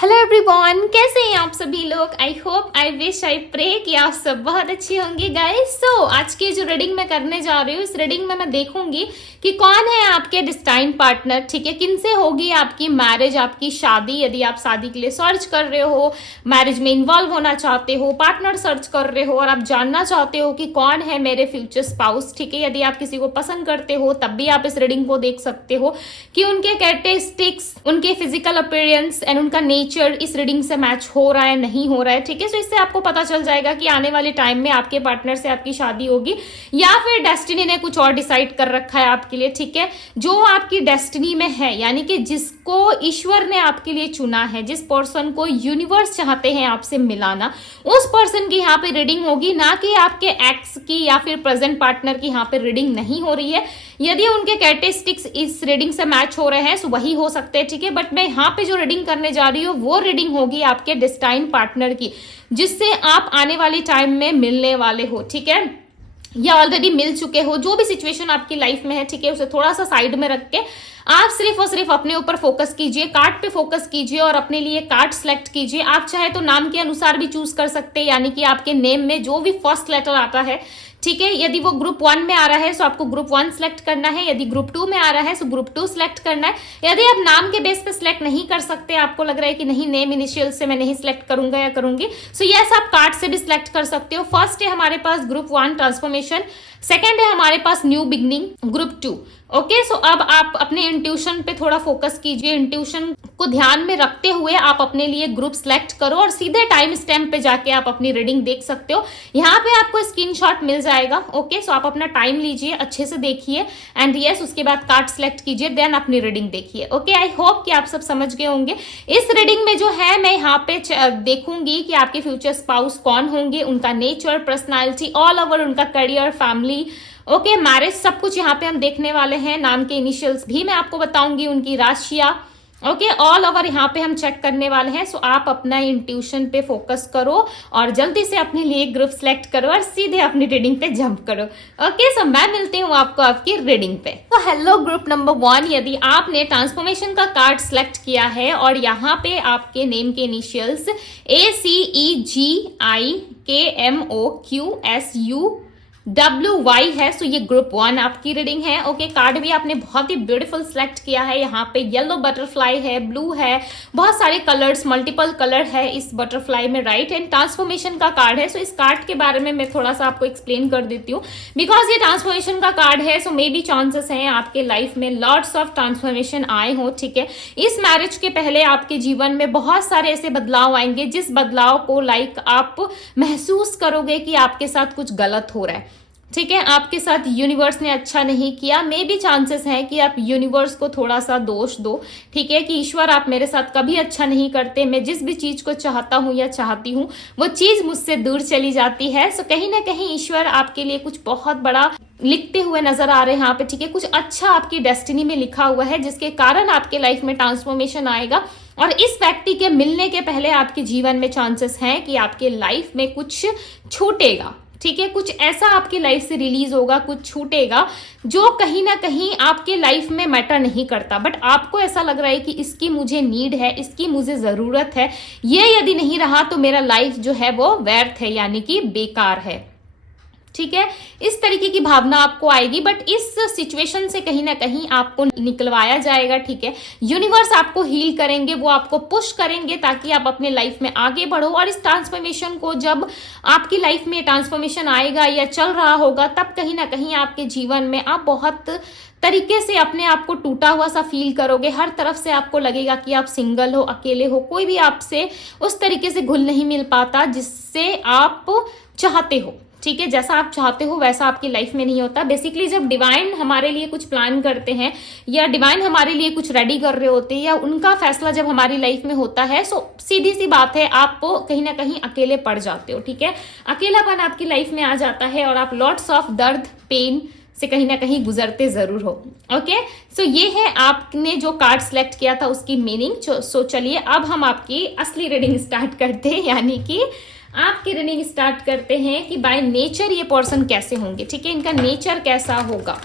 Hello everyone, कैसे हैं आप सभी लोग। I hope, I wish, I pray कि आप सब बहुत अच्छे होंगे गाइस। सो आज की जो रीडिंग मैं करने जा रही हूँ, इस रीडिंग में मैं देखूंगी कि कौन है आपके डिस्टाइन पार्टनर। ठीक है, किनसे होगी आपकी मैरिज, आपकी शादी। यदि आप शादी के लिए सर्च कर रहे हो, मैरिज में इन्वॉल्व होना चाहते हो, पार्टनर सर्च कर रहे हो और आप जानना चाहते हो कि कौन है मेरे फ्यूचर स्पाउस। ठीक है, यदि आप किसी को पसंद करते हो तब भी आप इस रीडिंग को देख सकते हो कि उनके कैरेक्टरिस्टिक्स, उनके फिजिकल अपीयरेंस एंड उनका नेचर इस रीडिंग से मैच हो रहा है, नहीं हो रहा है। ठीक है, तो इससे आपको पता चल जाएगा कि आने वाले टाइम में आपके पार्टनर से आपकी शादी होगी या फिर डेस्टिनी ने कुछ और डिसाइड कर रखा है आपके लिए। ठीक है, जो आपकी डेस्टिनी में है, यानी कि जिसको ईश्वर ने आपके लिए चुना है, जिस पर्सन को यूनिवर्स चाहते हैं आपसे मिलाना, उस पर्सन की यहाँ पे रीडिंग होगी, ना कि आपके एक्स की या फिर प्रेजेंट पार्टनर की यहाँ पे रीडिंग नहीं हो रही है। यदि उनके कैरेक्टरिस्टिक्स इस रीडिंग से मैच हो रहे हैं तो वही हो सकते हैं। ठीक है, बट मैं यहाँ पे जो रीडिंग करने जा रही हूँ वो रीडिंग होगी आपके डिस्टाइन पार्टनर की, जिससे आप आने वाले टाइम में मिलने वाले हो। ठीक है, या ऑलरेडी मिल चुके हो। जो भी सिचुएशन आपकी लाइफ में है, ठीक है, उसे थोड़ा सा साइड में रख के आप सिर्फ और सिर्फ अपने ऊपर फोकस कीजिए, कार्ड पे फोकस कीजिए और अपने लिए कार्ड सेलेक्ट कीजिए। आप चाहे तो नाम के अनुसार भी चूज कर सकते हैं, यानी कि आपके नेम में जो भी फर्स्ट लेटर आता है। ठीक है, यदि वो ग्रुप 1 में आ रहा है तो आपको ग्रुप 1 सेलेक्ट करना है, यदि ग्रुप 2 में आ रहा है तो ग्रुप 2 सेलेक्ट करना है। यदि आप नाम के बेस पे सिलेक्ट नहीं कर सकते, आपको लग रहा है कि नहीं नेम इनिशियल से मैं नहीं सिलेक्ट करूंगा या करूंगी, सो यस आप कार्ड से भी सिलेक्ट कर सकते हो। फर्स्ट है हमारे पास ग्रुप 1 ट्रांसफॉर्मेशन, सेकेंड है हमारे पास न्यू बिगनिंग ग्रुप 2। ओके, सो अब आप अपने इंट्यूशन पे थोड़ा फोकस कीजिए। इंट्यूशन को ध्यान में रखते हुए आप अपने लिए ग्रुप सेलेक्ट करो और सीधे टाइम स्टैम्प पे जाके आप अपनी रीडिंग देख सकते हो। यहाँ पे आपको स्क्रीनशॉट मिल जाएगा। ओके, सो आप अपना टाइम लीजिए, अच्छे से देखिए एंड यस उसके बाद कार्ड सेलेक्ट कीजिए, देन अपनी रीडिंग देखिए। ओके, आई होप कि आप सब समझ गए होंगे। इस रीडिंग में जो है मैं यहाँ पे देखूंगी कि आपके फ्यूचर स्पाउस कौन होंगे, उनका नेचर, पर्सनैलिटी, ऑल ओवर उनका करियर, फैमिली, ओके, मैरिज, सब कुछ यहाँ पे हम देखने वाले हैं। नाम के इनिशियल्स भी मैं आपको बताऊंगी, उनकी राशियां, ओके, ऑल ओवर यहाँ पे हम चेक करने वाले हैं। सो आप अपना इंट्यूशन पे फोकस करो और जल्दी से अपने लिए ग्रुप सेलेक्ट करो और सीधे अपनी रीडिंग पे जंप करो। ओके, सो मैं मिलती हूँ आपको आपकी रीडिंग पे। तो हेलो ग्रुप नंबर 1, यदि आपने ट्रांसफॉर्मेशन का कार्ड सेलेक्ट किया है और यहाँ पे आपके नेम के इनिशियल्स ACEGIKMOQSUWY है, सो ये ग्रुप 1 आपकी रीडिंग है। ओके, कार्ड भी आपने बहुत ही ब्यूटीफुल सेलेक्ट किया है। यहाँ पे येलो बटरफ्लाई है, ब्लू है, बहुत सारे कलर्स, मल्टीपल कलर है इस बटरफ्लाई में, राइट। एंड ट्रांसफॉर्मेशन का कार्ड है। सो इस कार्ड के बारे में मैं थोड़ा सा आपको एक्सप्लेन कर देती हूँ। बिकॉज ये ट्रांसफॉर्मेशन का कार्ड है, सो मे बी चांसेस हैं आपके लाइफ में लॉट्स ऑफ ट्रांसफॉर्मेशन आए हो। ठीक है, इस मैरिज के पहले आपके जीवन में बहुत सारे ऐसे बदलाव आएंगे जिस बदलाव को आप महसूस करोगे कि आपके साथ कुछ गलत हो रहा है। ठीक है, आपके साथ यूनिवर्स ने अच्छा नहीं किया। मे भी चांसेस हैं कि आप यूनिवर्स को थोड़ा सा दोष दो। ठीक है, कि ईश्वर आप मेरे साथ कभी अच्छा नहीं करते, मैं जिस भी चीज को चाहता हूं या चाहती हूं वो चीज मुझसे दूर चली जाती है। सो कहीं ना कहीं ईश्वर आपके लिए कुछ बहुत बड़ा लिखते हुए नजर आ रहे हैं यहाँ पे। ठीक है, कुछ अच्छा आपकी डेस्टिनी में लिखा हुआ है जिसके कारण आपके लाइफ में ट्रांसफॉर्मेशन आएगा और इस व्यक्ति के मिलने के पहले आपके जीवन में चांसेस हैं कि आपके लाइफ में कुछ छूटेगा। ठीक है, कुछ ऐसा आपकी लाइफ से रिलीज होगा, कुछ छूटेगा जो कहीं ना कहीं आपके लाइफ में मैटर नहीं करता, बट आपको ऐसा लग रहा है कि इसकी मुझे नीड है, इसकी मुझे जरूरत है, ये यदि नहीं रहा तो मेरा लाइफ जो है वो व्यर्थ है, यानी कि बेकार है। ठीक है, इस तरीके की भावना आपको आएगी, बट इस सिचुएशन से कहीं ना कहीं आपको निकलवाया जाएगा। ठीक है, यूनिवर्स आपको हील करेंगे, वो आपको पुश करेंगे ताकि आप अपने लाइफ में आगे बढ़ो। और इस ट्रांसफॉर्मेशन को, जब आपकी लाइफ में ट्रांसफॉर्मेशन आएगा या चल रहा होगा, तब कहीं ना कहीं आपके जीवन में आप बहुत तरीके से अपने आप को टूटा हुआ सा फील करोगे। हर तरफ से आपको लगेगा कि आप सिंगल हो, अकेले हो, कोई भी आपसे उस तरीके से घुल नहीं मिल पाता जिससे आप चाहते हो। ठीक है, जैसा आप चाहते हो वैसा आपकी लाइफ में नहीं होता। बेसिकली जब डिवाइन हमारे लिए कुछ प्लान करते हैं या डिवाइन हमारे लिए कुछ रेडी कर रहे होते हैं या उनका फैसला जब हमारी लाइफ में होता है, सो सीधी सी बात है आप कहीं ना कहीं अकेले पड़ जाते हो। ठीक है, अकेलापन आपकी लाइफ में आ जाता है और आप लॉट्स ऑफ दर्द, पेन से कहीं ना कहीं गुजरते जरूर हो। ओके, सो ये है आपने जो कार्ड सेलेक्ट किया था उसकी मीनिंग। सो चलिए अब हम आपकी असली रीडिंग स्टार्ट करते हैं, यानी कि आपकी रीडिंग स्टार्ट करते हैं कि बाय नेचर ये पर्सन कैसे होंगे। ठीक है, इनका नेचर कैसा होगा।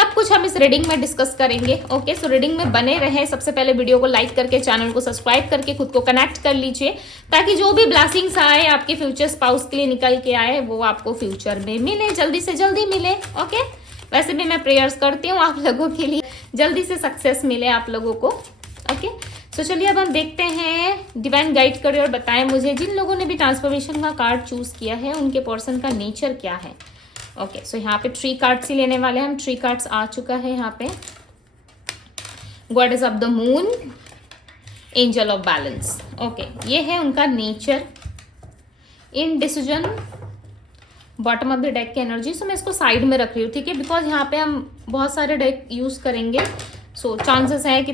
सब कुछ हम इस रीडिंग में डिस्कस करेंगे। ओके, सो रीडिंग में बने रहे। सबसे पहले वीडियो को लाइक करके चैनल को सब्सक्राइब करके खुद को कनेक्ट कर लीजिए, ताकि जो भी ब्लेसिंग्स आए आपके फ्यूचर स्पाउस के लिए निकल के आए वो आपको फ्यूचर में मिले, जल्दी से जल्दी मिले। ओके, वैसे भी मैं प्रेयर्स करती हूँ आप लोगों के लिए, जल्दी से सक्सेस मिले आप लोगों को। ओके, तो चलिए अब हम देखते हैं, डिवाइन गाइड करें और बताएं मुझे जिन लोगों ने भी ट्रांसफॉर्मेशन का कार्ड चूज किया है उनके पर्सन का नेचर क्या है। ओके, सो यहाँ पे 3 कार्ड्स ही लेने वाले हैं हम। 3 कार्ड्स आ चुका है यहाँ पे। Goddess of the moon, angel of balance. Okay, ये है उनका nature, indecision, bottom of the deck की एनर्जी। सो मैं इसको साइड में रख रही हूँ, ठीक है, बिकॉज यहाँ पे हम बहुत सारे डेक यूज करेंगे। सो चांसेस है कि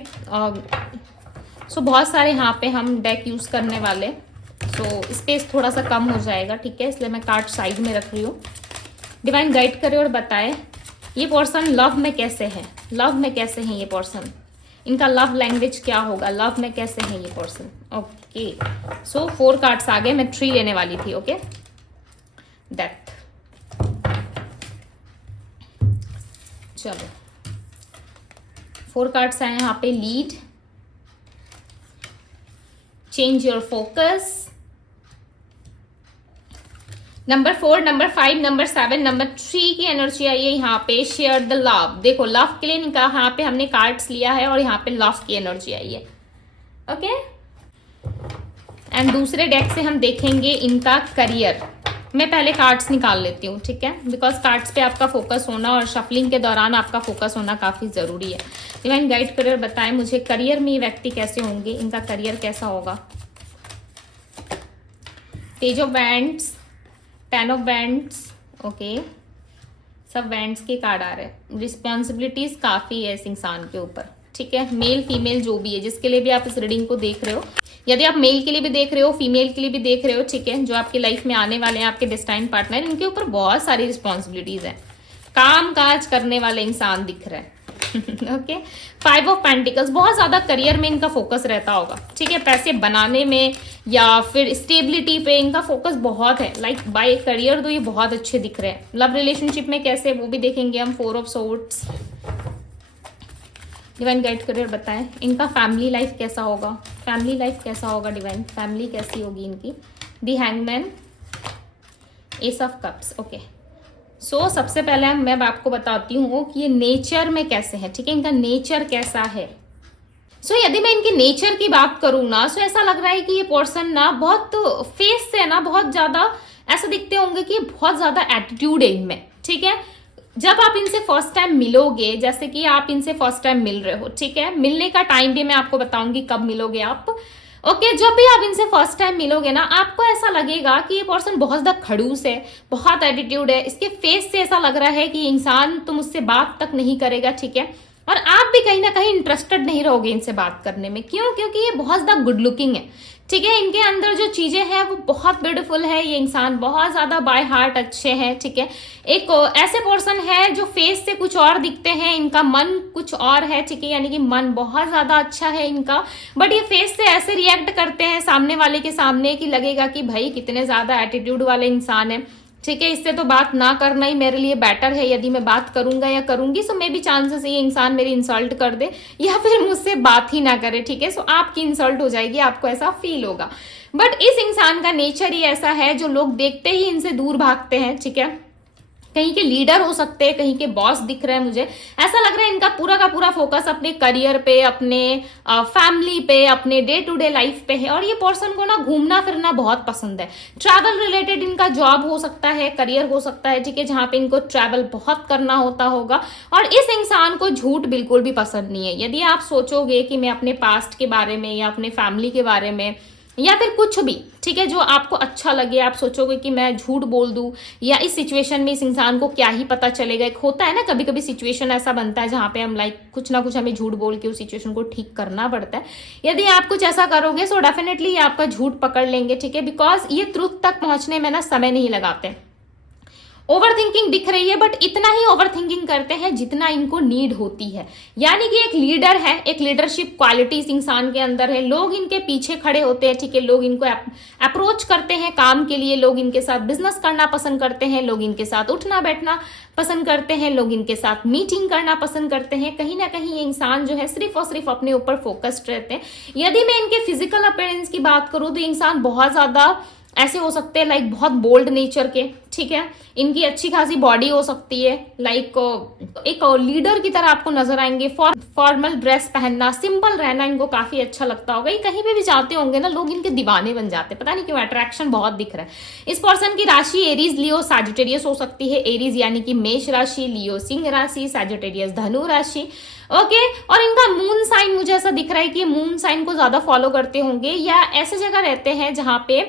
बहुत सारे यहाँ पे हम डेक यूज करने वाले, सो स्पेस थोड़ा सा कम हो जाएगा, ठीक है, इसलिए मैं कार्ड साइड में रख रही हूँ। डिवाइन गाइड करे और बताए ये पर्सन लव में कैसे है, लव में कैसे है ये पर्सन, इनका लव लैंग्वेज क्या होगा, लव में कैसे है ये पर्सन। ओके, सो 4 कार्ड्स आ गए, मैं 3 लेने वाली थी। Okay, death. चलो 4 कार्ड्स आए यहाँ पे। Lead, change your focus, number 4, number 5, number 7, number 3 की एनर्जी आई है यहाँ पे। Share the love. देखो लव के लिए निकाला, यहाँ पे हमने कार्ड्स लिया है और यहाँ पे लव की एनर्जी आई है। ओके, एंड दूसरे डेक से हम देखेंगे इनका करियर। मैं पहले कार्ड्स निकाल लेती हूँ, ठीक है, बिकॉज कार्ड्स पे आपका फोकस होना और शफलिंग के दौरान आपका फोकस होना काफी जरूरी है। डिवाइन गाइड करियर बताएं मुझे करियर में ये व्यक्ति कैसे होंगे, इनका करियर कैसा होगा। Page of bands, 10 of bands. Okay, सब बैंड्स के कार्ड आ रहे हैं। रिस्पॉन्सिबिलिटीज काफी है इस इंसान के ऊपर, ठीक है, मेल फीमेल जो भी है, जिसके लिए भी आप इस रीडिंग को देख रहे हो, यदि आप मेल के लिए भी देख रहे हो, फीमेल के लिए भी देख रहे हो, ठीक है, जो आपकी लाइफ में आने वाले हैं आपके डेस्टाइन पार्टनर, इनके ऊपर बहुत सारी रिस्पॉन्सिबिलिटीज है। काम काज करने वाले इंसान दिख रहे हैं। ओके, 5 ऑफ पेंटिकल्स, बहुत ज्यादा करियर में इनका फोकस रहता होगा, ठीक है, पैसे बनाने में या फिर स्टेबिलिटी पे इनका फोकस बहुत है। लाइक बाय करियर तो ये बहुत अच्छे दिख रहे हैं। लव रिलेशनशिप में कैसे वो भी देखेंगे हम। 4 of swords. Divine guide career बताएं इनका फैमिली लाइफ कैसा होगा, फैमिली लाइफ कैसा होगा, डिवाइन फैमिली कैसी होगी इनकी। The hangman, ace of cups. Okay, so सबसे पहले मैं आपको बताती हूँ कि ये नेचर में कैसे है, ठीक है, इनका नेचर कैसा है। सो यदि मैं इनके नेचर की बात करूँ ना, सो ऐसा लग रहा है कि ये पर्सन ना बहुत फेस से ना बहुत ज्यादा ऐसा दिखते होंगे कि बहुत ज्यादा एटीट्यूड है इनमें, ठीक है। जब आप इनसे फर्स्ट टाइम मिलोगे, जैसे कि आप इनसे फर्स्ट टाइम मिल रहे हो, ठीक है, मिलने का टाइम भी मैं आपको बताऊंगी कब मिलोगे आप। ओके, जब भी आप इनसे फर्स्ट टाइम मिलोगे ना, आपको ऐसा लगेगा कि ये पर्सन बहुत ज्यादा खड़ूस है, बहुत एटीट्यूड है, इसके फेस से ऐसा लग रहा है कि इंसान तो मुझसे बात तक नहीं करेगा, ठीक है, और आप भी कहीं ना कहीं इंटरेस्टेड नहीं रहोगे इनसे बात करने में। क्यों? क्योंकि ये बहुत ज्यादा गुड लुकिंग है, ठीक है, इनके अंदर जो चीजें हैं वो बहुत ब्यूटीफुल है। ये इंसान बहुत ज्यादा बाय हार्ट अच्छे हैं, ठीक है। एक ऐसे पर्सन है जो फेस से कुछ और दिखते हैं, इनका मन कुछ और है, ठीक है, यानी कि मन बहुत ज्यादा अच्छा है इनका, बट ये फेस से ऐसे रिएक्ट करते हैं सामने वाले के सामने कि लगेगा कि भाई कितने ज्यादा एटीट्यूड वाले इंसान है, ठीक है, इससे तो बात ना करना ही मेरे लिए बेटर है। यदि मैं बात करूंगा या करूंगी सो मे बी चांसेस ये इंसान मेरी इंसल्ट कर दे या फिर मुझसे बात ही ना करे, ठीक है, सो आपकी इंसल्ट हो जाएगी, आपको ऐसा फील होगा। बट इस इंसान का नेचर ही ऐसा है जो लोग देखते ही इनसे दूर भागते हैं, ठीक है। कहीं के लीडर हो सकते हैं, कहीं के बॉस दिख रहे हैं, मुझे ऐसा लग रहा है इनका पूरा का पूरा फोकस अपने करियर पे, अपने फैमिली पे, अपने डे टू डे लाइफ पे है। और ये पर्सन को ना घूमना फिरना बहुत पसंद है। ट्रैवल रिलेटेड इनका जॉब हो सकता है, करियर हो सकता है, ठीक है, जहां पे इनको ट्रैवल बहुत करना होता होगा। और इस इंसान को झूठ बिल्कुल भी पसंद नहीं है। यदि आप सोचोगे कि मैं अपने पास्ट के बारे में या अपने फैमिली के बारे में या फिर कुछ भी, ठीक है, जो आपको अच्छा लगे, आप सोचोगे कि मैं झूठ बोल दूं या इस सिचुएशन में इस इंसान को क्या ही पता चलेगा। एक होता है ना कभी कभी सिचुएशन ऐसा बनता है जहां पे हम लाइक कुछ ना कुछ हमें झूठ बोल के उस सिचुएशन को ठीक करना पड़ता है। यदि आप कुछ ऐसा करोगे सो डेफिनेटली आपका झूठ पकड़ लेंगे, ठीक है, बिकॉज ये ट्रुथ तक पहुंचने में ना समय नहीं लगाते। ओवर थिंकिंग दिख रही है, बट इतना ही ओवर थिंकिंग करते हैं जितना इनको नीड होती है। यानी कि एक लीडर है, एक लीडरशिप क्वालिटी इस इंसान के अंदर है, लोग इनके पीछे खड़े होते हैं, ठीक है, लोग इनको अप्रोच करते हैं काम के लिए, लोग इनके साथ बिजनेस करना पसंद करते हैं, लोग इनके साथ उठना बैठना पसंद करते हैं, लोग इनके साथ मीटिंग करना पसंद करते हैं। कहीं ना कहीं ये इंसान जो है सिर्फ और सिर्फ अपने ऊपर फोकस्ड रहते हैं। यदि मैं इनके फिजिकल अपीयरेंस की बात करूं तो इंसान बहुत ज्यादा ऐसे हो सकते हैं, लाइक बहुत बोल्ड नेचर के, ठीक है, इनकी अच्छी खासी बॉडी हो सकती है, लाइक एक लीडर की तरह आपको नजर आएंगे। फॉर्मल ड्रेस पहनना, सिंपल रहना इनको काफी अच्छा लगता होगा। ये कहीं पे भी जाते होंगे ना, लोग इनके दीवाने बन जाते हैं, पता नहीं क्यों, अट्रैक्शन बहुत दिख रहा है। इस पर्सन की राशि एरीज, लियो, सैजिटेरियस हो सकती है। एरीज यानी कि मेष राशि, लियो सिंह राशि, सैजिटेरियस धनु राशि, ओके। और इनका मून साइन मुझे ऐसा दिख रहा है कि मून साइन को ज्यादा फॉलो करते होंगे, या ऐसे जगह रहते हैं जहां पे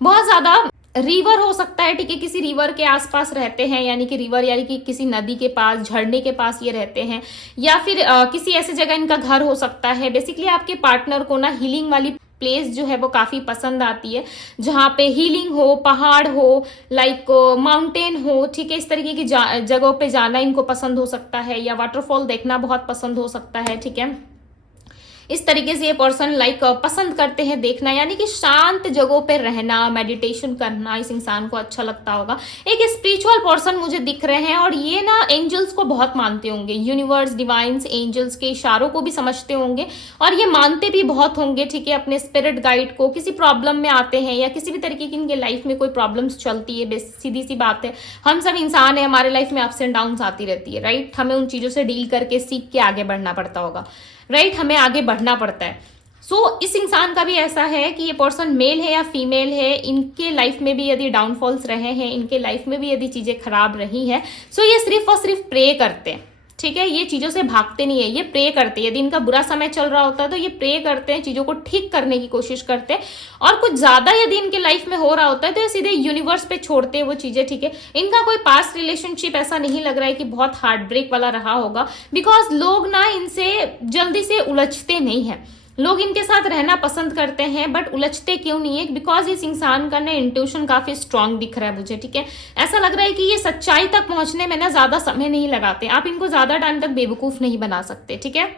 बहुत ज्यादा रिवर हो सकता है, ठीक है, किसी रिवर के आसपास रहते हैं, यानी कि रिवर यानी कि किसी नदी के पास, झरने के पास ये रहते हैं, या फिर किसी ऐसी जगह इनका घर हो सकता है। बेसिकली आपके पार्टनर को ना हीलिंग वाली प्लेस जो है वो काफी पसंद आती है, जहां पे हीलिंग हो, पहाड़ हो, लाइक माउंटेन हो, ठीक है, इस तरीके की जगहों पे जाना इनको पसंद हो सकता है, या वाटरफॉल देखना बहुत पसंद हो सकता है, ठीक है। इस तरीके से ये पर्सन लाइक पसंद करते हैं देखना, यानी कि शांत जगहों पे रहना, मेडिटेशन करना इस इंसान को अच्छा लगता होगा। एक स्पिरिचुअल पर्सन मुझे दिख रहे हैं, और ये ना एंजल्स को बहुत मानते होंगे, यूनिवर्स, डिवाइन्स, एंजल्स के इशारों को भी समझते होंगे, और ये मानते भी बहुत होंगे, ठीक है, अपने स्पिरिट गाइड को। किसी प्रॉब्लम में आते हैं या किसी भी तरीके की इनके लाइफ में कोई प्रॉब्लम्स चलती है, सीधी सी बात है, हम सब इंसान है, हमारे लाइफ में अप्स एंड डाउन्स आती रहती है, राइट। हमें उन चीजों से डील करके सीख के आगे बढ़ना पड़ता होगा, राइट, हमें आगे बढ़ना पड़ता है। सो इस इंसान का भी ऐसा है कि ये पर्सन मेल है या फीमेल है, इनके लाइफ में भी यदि डाउनफॉल्स रहे हैं, इनके लाइफ में भी यदि चीजें खराब रही हैं, सो ये सिर्फ और सिर्फ प्रे करते हैं, ठीक है, ये चीजों से भागते नहीं है, ये प्रे करते हैं। यदि इनका बुरा समय चल रहा होता है तो ये प्रे करते हैं, चीजों को ठीक करने की कोशिश करते हैं, और कुछ ज्यादा यदि इनके लाइफ में हो रहा होता है तो ये सीधे यूनिवर्स पे छोड़ते हैं वो चीजें, ठीक है। इनका कोई पास्ट रिलेशनशिप ऐसा नहीं लग रहा है कि बहुत हार्ट ब्रेक वाला रहा होगा, बिकॉज लोग ना इनसे जल्दी से उलझते नहीं है, लोग इनके साथ रहना पसंद करते हैं, बट उलझते क्यों नहीं है, बिकॉज इस इंसान का ना इंट्यूशन काफी स्ट्रांग दिख रहा है मुझे, ठीक है। ऐसा लग रहा है कि ये सच्चाई तक पहुंचने में ना ज्यादा समय नहीं लगाते, आप इनको ज्यादा टाइम तक बेवकूफ नहीं बना सकते, ठीक है।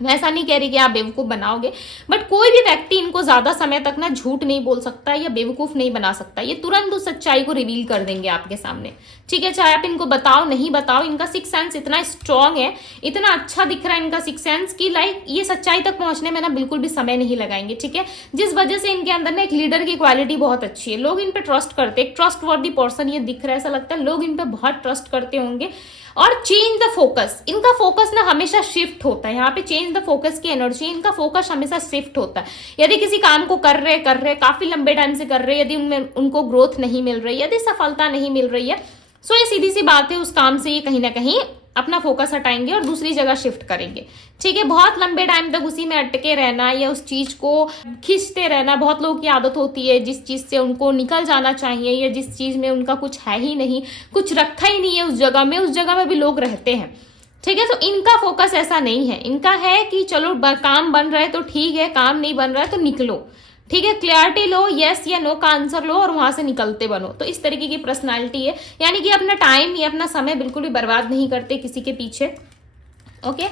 मैं ऐसा नहीं कह रही कि आप बेवकूफ बनाओगे, बट कोई भी व्यक्ति इनको ज्यादा समय तक ना झूठ नहीं बोल सकता या बेवकूफ नहीं बना सकता, ये तुरंत उस सच्चाई को रिवील कर देंगे आपके सामने, ठीक है, चाहे आप इनको बताओ नहीं बताओ। इनका सिक्स सेंस इतना स्ट्रांग है, इतना अच्छा दिख रहा है इनका सिक्स सेंस की लाइक ये सच्चाई तक पहुंचने में ना बिल्कुल भी समय नहीं लगाएंगे, ठीक है। जिस वजह से इनके अंदर ना एक लीडर की क्वालिटी बहुत अच्छी है, लोग इन पे ट्रस्ट करते हैं, एक ट्रस्ट वर्दी पर्सन ये दिख रहा है, ऐसा लगता है लोग इन पे बहुत ट्रस्ट करते होंगे। और चेंज द फोकस, इनका फोकस ना हमेशा शिफ्ट होता है, यहाँ पे चेंज द फोकस की एनर्जी, इनका फोकस हमेशा शिफ्ट होता है। यदि किसी काम को कर रहे काफी लंबे टाइम से कर रहे, यदि उनमें उनको ग्रोथ नहीं मिल रही, यदि सफलता नहीं मिल रही है, सो ये सीधी सी बात है, उस काम से ये कहीं ना कहीं अपना फोकस हटाएंगे और दूसरी जगह शिफ्ट करेंगे, ठीक है। बहुत लंबे टाइम तक उसी में अटके रहना या उस चीज को खींचते रहना बहुत लोगों की आदत होती है, जिस चीज से उनको निकल जाना चाहिए या जिस चीज में उनका कुछ है ही नहीं, कुछ रखा ही नहीं है उस जगह में भी लोग रहते हैं, ठीक है। तो इनका फोकस ऐसा नहीं है, इनका है कि चलो काम बन रहा है तो ठीक है, काम नहीं बन रहा है तो निकलो, ठीक है, क्लैरिटी लो, यस या नो का आंसर लो और वहां से निकलते बनो। तो इस तरीके की पर्सनालिटी है, यानी कि अपना टाइम या अपना समय बिल्कुल भी बर्बाद नहीं करते किसी के पीछे, ओके।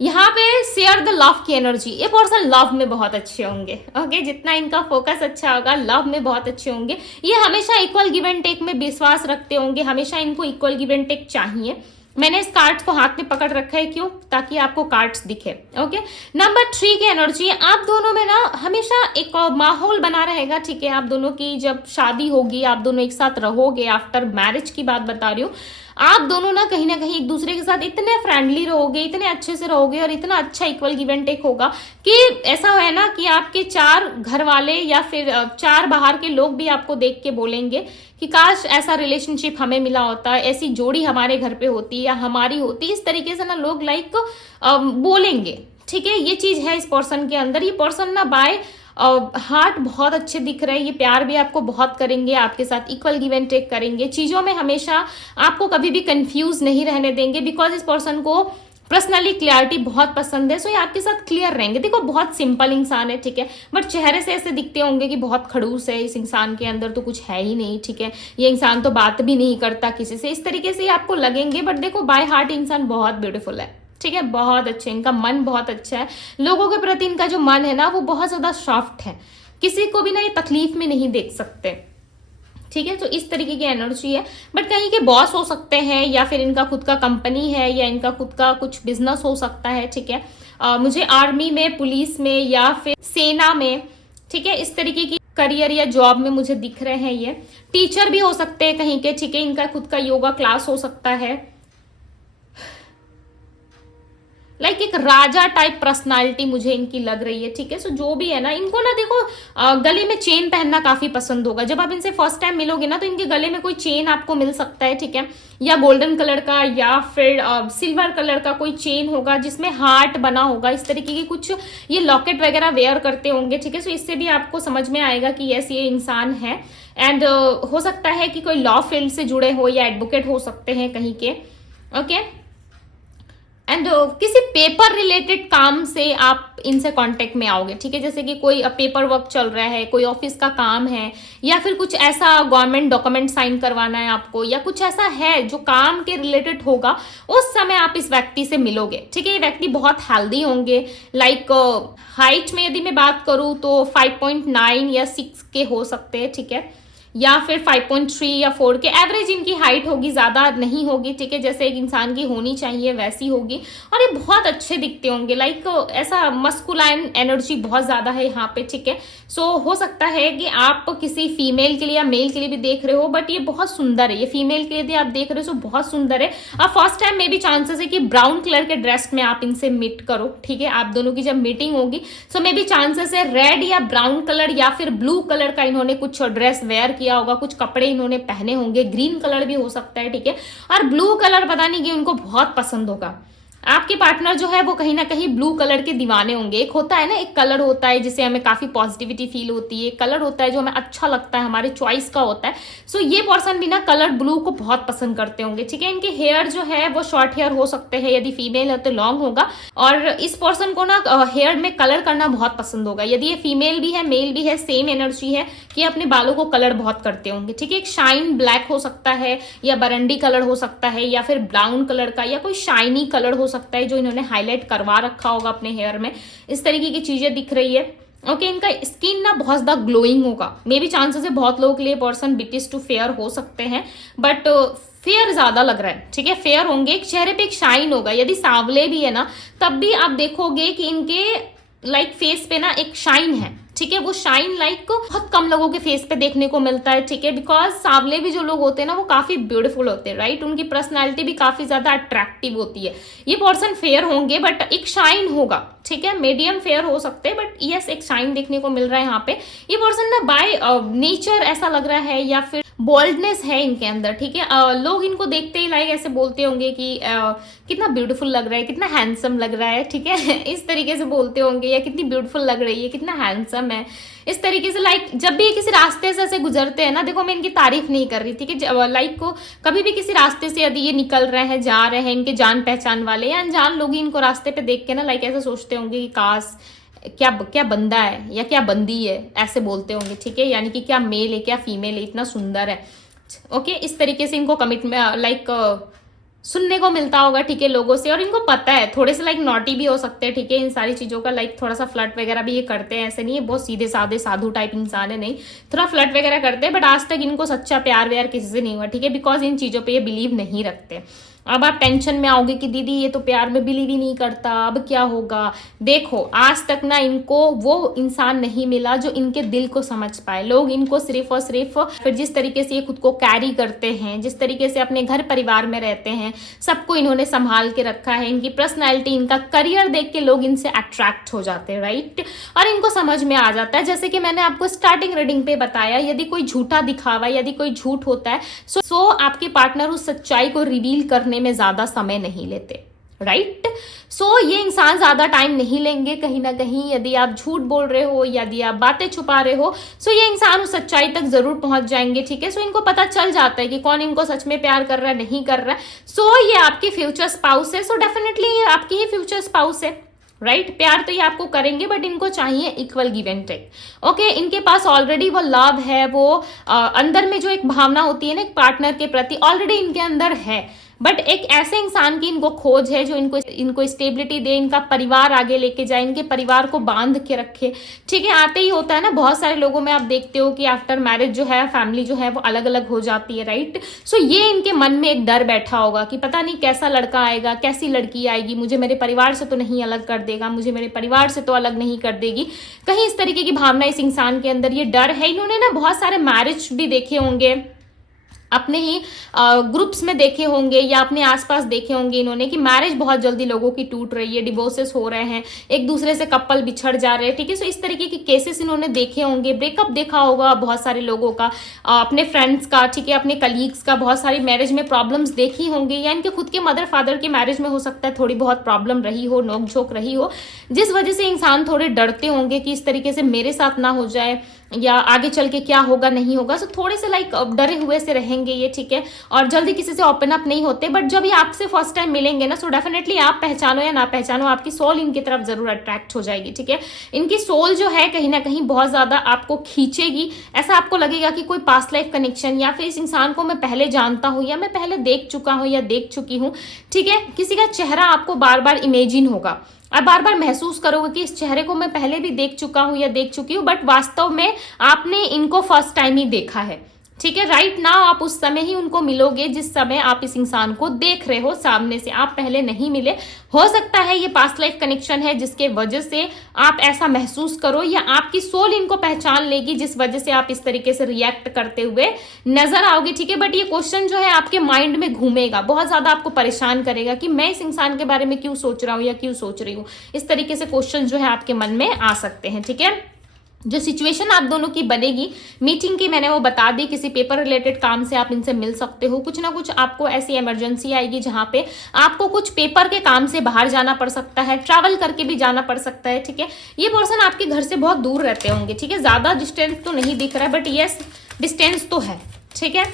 यहाँ पे शेयर द लव की एनर्जी, ये पर्सन लव में बहुत अच्छे होंगे, ओके, जितना इनका फोकस अच्छा होगा लव में बहुत अच्छे होंगे। ये हमेशा इक्वल गिव एंड टेक में विश्वास रखते होंगे, हमेशा इनको इक्वल गिव एंड टेक चाहिए। मैंने इस कार्ड्स को हाथ में पकड़ रखा है, क्यों, ताकि आपको कार्ड्स दिखे, ओके। नंबर 3 की एनर्जी, आप दोनों में ना हमेशा एक माहौल बना रहेगा, ठीक है। आप दोनों की जब शादी होगी, आप दोनों एक साथ रहोगे, आफ्टर मैरिज की बात बता रही हूँ, आप दोनों ना कहीं एक दूसरे के साथ इतने फ्रेंडली रहोगे, इतने अच्छे से रहोगे और इतना अच्छा इक्वल गिव एंड टेक होगा कि ऐसा है ना कि आपके 4 घर वाले या फिर 4 बाहर के लोग भी आपको देख के बोलेंगे कि काश ऐसा रिलेशनशिप हमें मिला होता, ऐसी जोड़ी हमारे घर पे होती या हमारी होती। इस तरीके से ना लोग लाइक बोलेंगे, ठीक है। ये चीज है इस पर्सन के अंदर। ये पर्सन ना बाय हार्ट बहुत अच्छे दिख रहे हैं, ये प्यार भी आपको बहुत करेंगे, आपके साथ इक्वल गिव एंड टेक करेंगे, चीजों में हमेशा आपको कभी भी कंफ्यूज नहीं रहने देंगे, बिकॉज इस पर्सन को पर्सनली क्लियरिटी बहुत पसंद है, सो ये आपके साथ क्लियर रहेंगे। देखो बहुत सिंपल इंसान है, ठीक है, बट चेहरे से ऐसे दिखते होंगे कि बहुत खड़ूस है, इस इंसान के अंदर तो कुछ है ही नहीं, ठीक है, ये इंसान तो बात भी नहीं करता किसी से, इस तरीके से आपको लगेंगे। बट देखो बाय हार्ट इंसान बहुत ब्यूटीफुल है, ठीक है, बहुत अच्छे, इनका मन बहुत अच्छा है, लोगों के प्रति इनका जो मन है ना वो बहुत ज्यादा सॉफ्ट है, किसी को भी ना ये तकलीफ में नहीं देख सकते, ठीक है। तो इस तरीके की एनर्जी है। बट कहीं के बॉस हो सकते हैं, या फिर इनका खुद का कंपनी है, या इनका खुद का कुछ बिजनेस हो सकता है, ठीक है। मुझे आर्मी में, पुलिस में, या फिर सेना में, ठीक है, इस तरीके की करियर या जॉब में मुझे दिख रहे हैं। ये टीचर भी हो सकते हैं कहीं के, ठीक है, इनका खुद का योगा क्लास हो सकता है। लाइक एक राजा टाइप पर्सनालिटी मुझे इनकी लग रही है, ठीक है। सो जो भी है ना, इनको ना देखो गले में चेन पहनना काफी पसंद होगा। जब आप इनसे फर्स्ट टाइम मिलोगे ना तो इनके गले में कोई चेन आपको मिल सकता है, ठीक है, या गोल्डन कलर का या फिर सिल्वर कलर का कोई चेन होगा जिसमें हार्ट बना होगा, इस तरीके की कुछ ये लॉकेट वगैरह वेयर करते होंगे, ठीक है। सो इससे भी आपको समझ में आएगा कि यस ये इंसान है। एंड हो सकता है कि कोई लॉ फील्ड से जुड़े हो या एडवोकेट हो सकते हैं कहीं के, ओके। एंड किसी पेपर रिलेटेड काम से आप इनसे कांटेक्ट में आओगे, ठीक है, जैसे कि कोई पेपर वर्क चल रहा है, कोई ऑफिस का काम है, या फिर कुछ ऐसा गवर्नमेंट डॉक्यूमेंट साइन करवाना है आपको, या कुछ ऐसा है जो काम के रिलेटेड होगा, उस समय आप इस व्यक्ति से मिलोगे, ठीक है। ये व्यक्ति बहुत हेल्दी होंगे। लाइक हाइट में यदि मैं बात करूं तो 5.9 या 6 के हो सकते हैं, ठीक है, या फिर 5.3 या 4 के एवरेज इनकी हाइट होगी, ज्यादा नहीं होगी, ठीक है, जैसे एक इंसान की होनी चाहिए वैसी होगी। और ये बहुत अच्छे दिखते होंगे, लाइक ऐसा मस्कुलाइन एनर्जी बहुत ज्यादा है यहाँ पे, ठीक है। सो हो सकता है कि आप किसी फीमेल के लिए या मेल के लिए भी देख रहे हो, बट ये बहुत सुंदर है, ये फीमेल के लिए यदि आप देख रहे हो तो बहुत सुंदर है। अब फर्स्ट टाइम में भी चांसेस है कि ब्राउन कलर के ड्रेस में आप इनसे मीट करो, ठीक है, आप दोनों की जब मीटिंग होगी सो मे भी चांसेस है रेड या ब्राउन कलर या फिर ब्लू कलर का इन्होंने कुछ ड्रेस वेयर किया होगा, कुछ कपड़े इन्होंने पहने होंगे, ग्रीन कलर भी हो सकता है, ठीक है। और ब्लू कलर पता नहीं कि उनको बहुत पसंद होगा। आपके पार्टनर जो है वो कहीं ना कहीं ब्लू कलर के दीवाने होंगे। एक होता है ना, एक कलर होता है जिसे हमें काफी पॉजिटिविटी फील होती है, कलर होता है जो हमें अच्छा लगता है, हमारे चॉइस का होता है। सो ये पर्सन भी ना कलर ब्लू को बहुत पसंद करते होंगे, ठीक है। इनके हेयर जो है वो शॉर्ट हेयर हो सकते हैं, यदि फीमेल है तो लॉन्ग होगा। और इस पर्सन को ना हेयर में कलर करना बहुत पसंद होगा, यदि ये फीमेल भी है मेल भी है, सेम एनर्जी है कि अपने बालों को कलर बहुत करते होंगे, ठीक है। एक शाइन ब्लैक हो सकता है, या बरंडी कलर हो सकता है, या फिर ब्राउन कलर का, या कोई शाइनी कलर हो सकता है जो इन्होंने हाईलाइट करवा रखा होगा अपने हेयर में। इस तरीके की चीजें दिख रही है, ओके। इनका स्किन ना बहुत ज्यादा ग्लोइंग होगा, मे बी चांसेस है बहुत लोगों के लिए पर्सन ब्रिटिश टू फेयर हो सकते हैं, बट फेयर ज्यादा लग रहा है, ठीक है, फेयर होंगे। एक चेहरे पे एक शाइन होगा, यदि सांवले भी है ना तब भी आप देखोगे कि इनके लाइक फेस पे ना एक शाइन है, ठीक है। वो शाइन लाइक को बहुत कम लोगों के फेस पे देखने को मिलता है, ठीक है, बिकॉज सांवले भी जो लोग होते हैं ना वो काफी ब्यूटीफुल होते हैं, राइट। उनकी पर्सनैलिटी भी काफी ज्यादा अट्रैक्टिव होती है। ये पर्सन फेयर होंगे बट एक शाइन होगा, ठीक है, मीडियम फेयर हो सकते हैं, बट यस एक शाइन देखने को मिल रहा है यहाँ पे। ये पर्सन ना बाय नेचर ऐसा लग रहा है, या फिर बोल्डनेस है इनके अंदर, ठीक है। लोग इनको देखते ही लाइक ऐसे बोलते होंगे कि कितना ब्यूटीफुल लग रहा है, कितना हैंडसम लग रहा है, ठीक है, इस तरीके से बोलते होंगे, या कितनी ब्यूटीफुल लग रही है, कितना हैंडसम है, इस तरीके से। लाइक जब भी किसी रास्ते से ऐसे गुजरते हैं ना, देखो मैं इनकी तारीफ नहीं कर रही, ठीक है, लाइक को कभी भी किसी रास्ते से यदि ये निकल रहे हैं, जा रहे हैं, इनके जान पहचान वाले या अनजान लोग ही इनको रास्ते पे देख के ना लाइक ऐसा सोचते होंगे कि काश क्या क्या बंदा है या क्या बंदी है, ऐसे बोलते होंगे, ठीक है, यानी कि क्या मेल है क्या फीमेल है, इतना सुंदर है, ओके। इस तरीके से इनको कमिटमेंट लाइक सुनने को मिलता होगा, ठीक है, लोगों से। और इनको पता है थोड़े से लाइक नॉटी भी हो सकते हैं, ठीक है, इन सारी चीजों का लाइक थोड़ा सा फ्लर्ट वगैरह भी ये करते हैं, ऐसे नहीं है बहुत सीधे साधे साधु टाइप इंसान है, नहीं, थोड़ा फ्लर्ट वगैरह करते हैं, बट आज तक इनको सच्चा प्यार व्यार किसी से नहीं हुआ, ठीक है, बिकॉज इन चीजों पे ये बिलीव नहीं रखते। अब आप टेंशन में आओगे कि दीदी ये तो प्यार में बिलीव ही नहीं करता, अब क्या होगा। देखो आज तक ना इनको वो इंसान नहीं मिला जो इनके दिल को समझ पाए। लोग इनको सिर्फ और सिर्फ फिर जिस तरीके से ये खुद को कैरी करते हैं, जिस तरीके से अपने घर परिवार में रहते हैं, सबको इन्होंने संभाल के रखा है, इनकी पर्सनैलिटी, इनका करियर देख के लोग इनसे अट्रैक्ट हो जाते हैं, राइट। और इनको समझ में आ जाता है, जैसे कि मैंने आपको स्टार्टिंग रीडिंग पे बताया, यदि कोई झूठा दिखावा, यदि कोई झूठ होता है सो आपके पार्टनर उस सच्चाई को रिवील करने में ज्यादा समय नहीं लेते, राइट। सो ये इंसान ज्यादा टाइम नहीं लेंगे कहीं ना कहीं, यदि आप झूठ बोल रहे हो, यदि आप बातें छुपा रहे हो, सो ये इंसान उस सच्चाई तक जरूर पहुंच जाएंगे, ठीक है। सो इनको पता चल जाता है कि कौन इनको सच में प्यार कर रहा है, नहीं कर रहा है। सो ये आपकी फ्यूचर स्पाउस है, सो डेफिनेटली ये आपकी ही फ्यूचर स्पाउस है, राइट। प्यार तो ये आपको करेंगे, बट इनको चाहिए equal give and take. Okay, इनके पास ऑलरेडी वो लव है, वो अंदर में जो एक भावना होती है ना एक पार्टनर के प्रति, ऑलरेडी इनके अंदर है। बट एक ऐसे इंसान की इनको खोज है जो इनको स्टेबिलिटी दे, इनका परिवार आगे लेके जाए, इनके परिवार को बांध के रखे, ठीक है। आते ही होता है ना, बहुत सारे लोगों में आप देखते हो कि आफ्टर मैरिज जो है फैमिली जो है वो अलग अलग हो जाती है, राइट। सो ये इनके मन में एक डर बैठा होगा कि पता नहीं कैसा लड़का आएगा, कैसी लड़की आएगी, मुझे मेरे परिवार से तो नहीं अलग कर देगा, मुझे मेरे परिवार से तो अलग नहीं कर देगी, कहीं इस तरीके की भावना इस इंसान के अंदर, ये डर है। इन्होंने ना बहुत सारे मैरिज भी देखे होंगे, अपने ही ग्रुप्स में देखे होंगे या अपने आसपास देखे होंगे इन्होंने कि मैरिज बहुत जल्दी लोगों की टूट रही है, डिवोर्सेस हो रहे हैं, एक दूसरे से कपल बिछड़ जा रहे हैं, ठीक है। सो इस तरीके के केसेस इन्होंने देखे होंगे, ब्रेकअप देखा होगा बहुत सारे लोगों का, अपने फ्रेंड्स का, ठीक है, अपने कलीग्स का, बहुत सारी मैरिज में प्रॉब्लम्स देखी होंगी, या इनके खुद के मदर फादर की मैरिज में हो सकता है थोड़ी बहुत प्रॉब्लम रही हो, नोकझोंक रही हो, जिस वजह से इंसान थोड़े डरते होंगे कि इस तरीके से मेरे साथ ना हो जाए या आगे चल के क्या होगा नहीं होगा। सो थोड़े से लाइक डरे हुए से रहेंगे ये, ठीक है, और जल्दी किसी से ओपन अप नहीं होते। बट जब ये आपसे फर्स्ट टाइम मिलेंगे ना, सो डेफिनेटली आप पहचानो या ना पहचानो, आपकी सोल इनकी तरफ जरूर अट्रैक्ट हो जाएगी, ठीक है। इनकी सोल जो है कहीं ना कहीं बहुत ज्यादा आपको खींचेगी, ऐसा आपको लगेगा कि कोई पास्ट लाइफ कनेक्शन, या फिर इस इंसान को मैं पहले जानता हूं, या मैं पहले देख चुका हूं या देख चुकी हूँ, ठीक है। किसी का चेहरा आपको बार बार इमेजिन होगा, आप बार बार महसूस करोगे कि इस चेहरे को मैं पहले भी देख चुका हूं या देख चुकी हूं, बट वास्तव में आपने इनको फर्स्ट टाइम ही देखा है, ठीक है। राइट नाउ आप उस समय ही उनको मिलोगे जिस समय आप इस इंसान को देख रहे हो सामने से, आप पहले नहीं मिले। हो सकता है ये पास्ट लाइफ कनेक्शन है जिसके वजह से आप ऐसा महसूस करो, या आपकी सोल इनको पहचान लेगी जिस वजह से आप इस तरीके से रिएक्ट करते हुए नजर आओगे, ठीक है। बट ये क्वेश्चन जो है आपके माइंड में घूमेगा, बहुत ज्यादा आपको परेशान करेगा कि मैं इस इंसान के बारे में क्यों सोच रहा हूँ या क्यों सोच रही हूँ। इस तरीके से क्वेश्चन जो है आपके मन में आ सकते हैं, ठीक है। जो सिचुएशन आप दोनों की बनेगी मीटिंग की, मैंने वो बता दी, किसी पेपर रिलेटेड काम से आप इनसे मिल सकते हो, कुछ ना कुछ आपको ऐसी इमरजेंसी आएगी जहां पे आपको कुछ पेपर के काम से बाहर जाना पड़ सकता है, ट्रैवल करके भी जाना पड़ सकता है, ठीक है। ये पर्सन आपके घर से बहुत दूर रहते होंगे, ठीक है, ज्यादा डिस्टेंस तो नहीं दिख रहा है, बट यस डिस्टेंस तो है, ठीक है।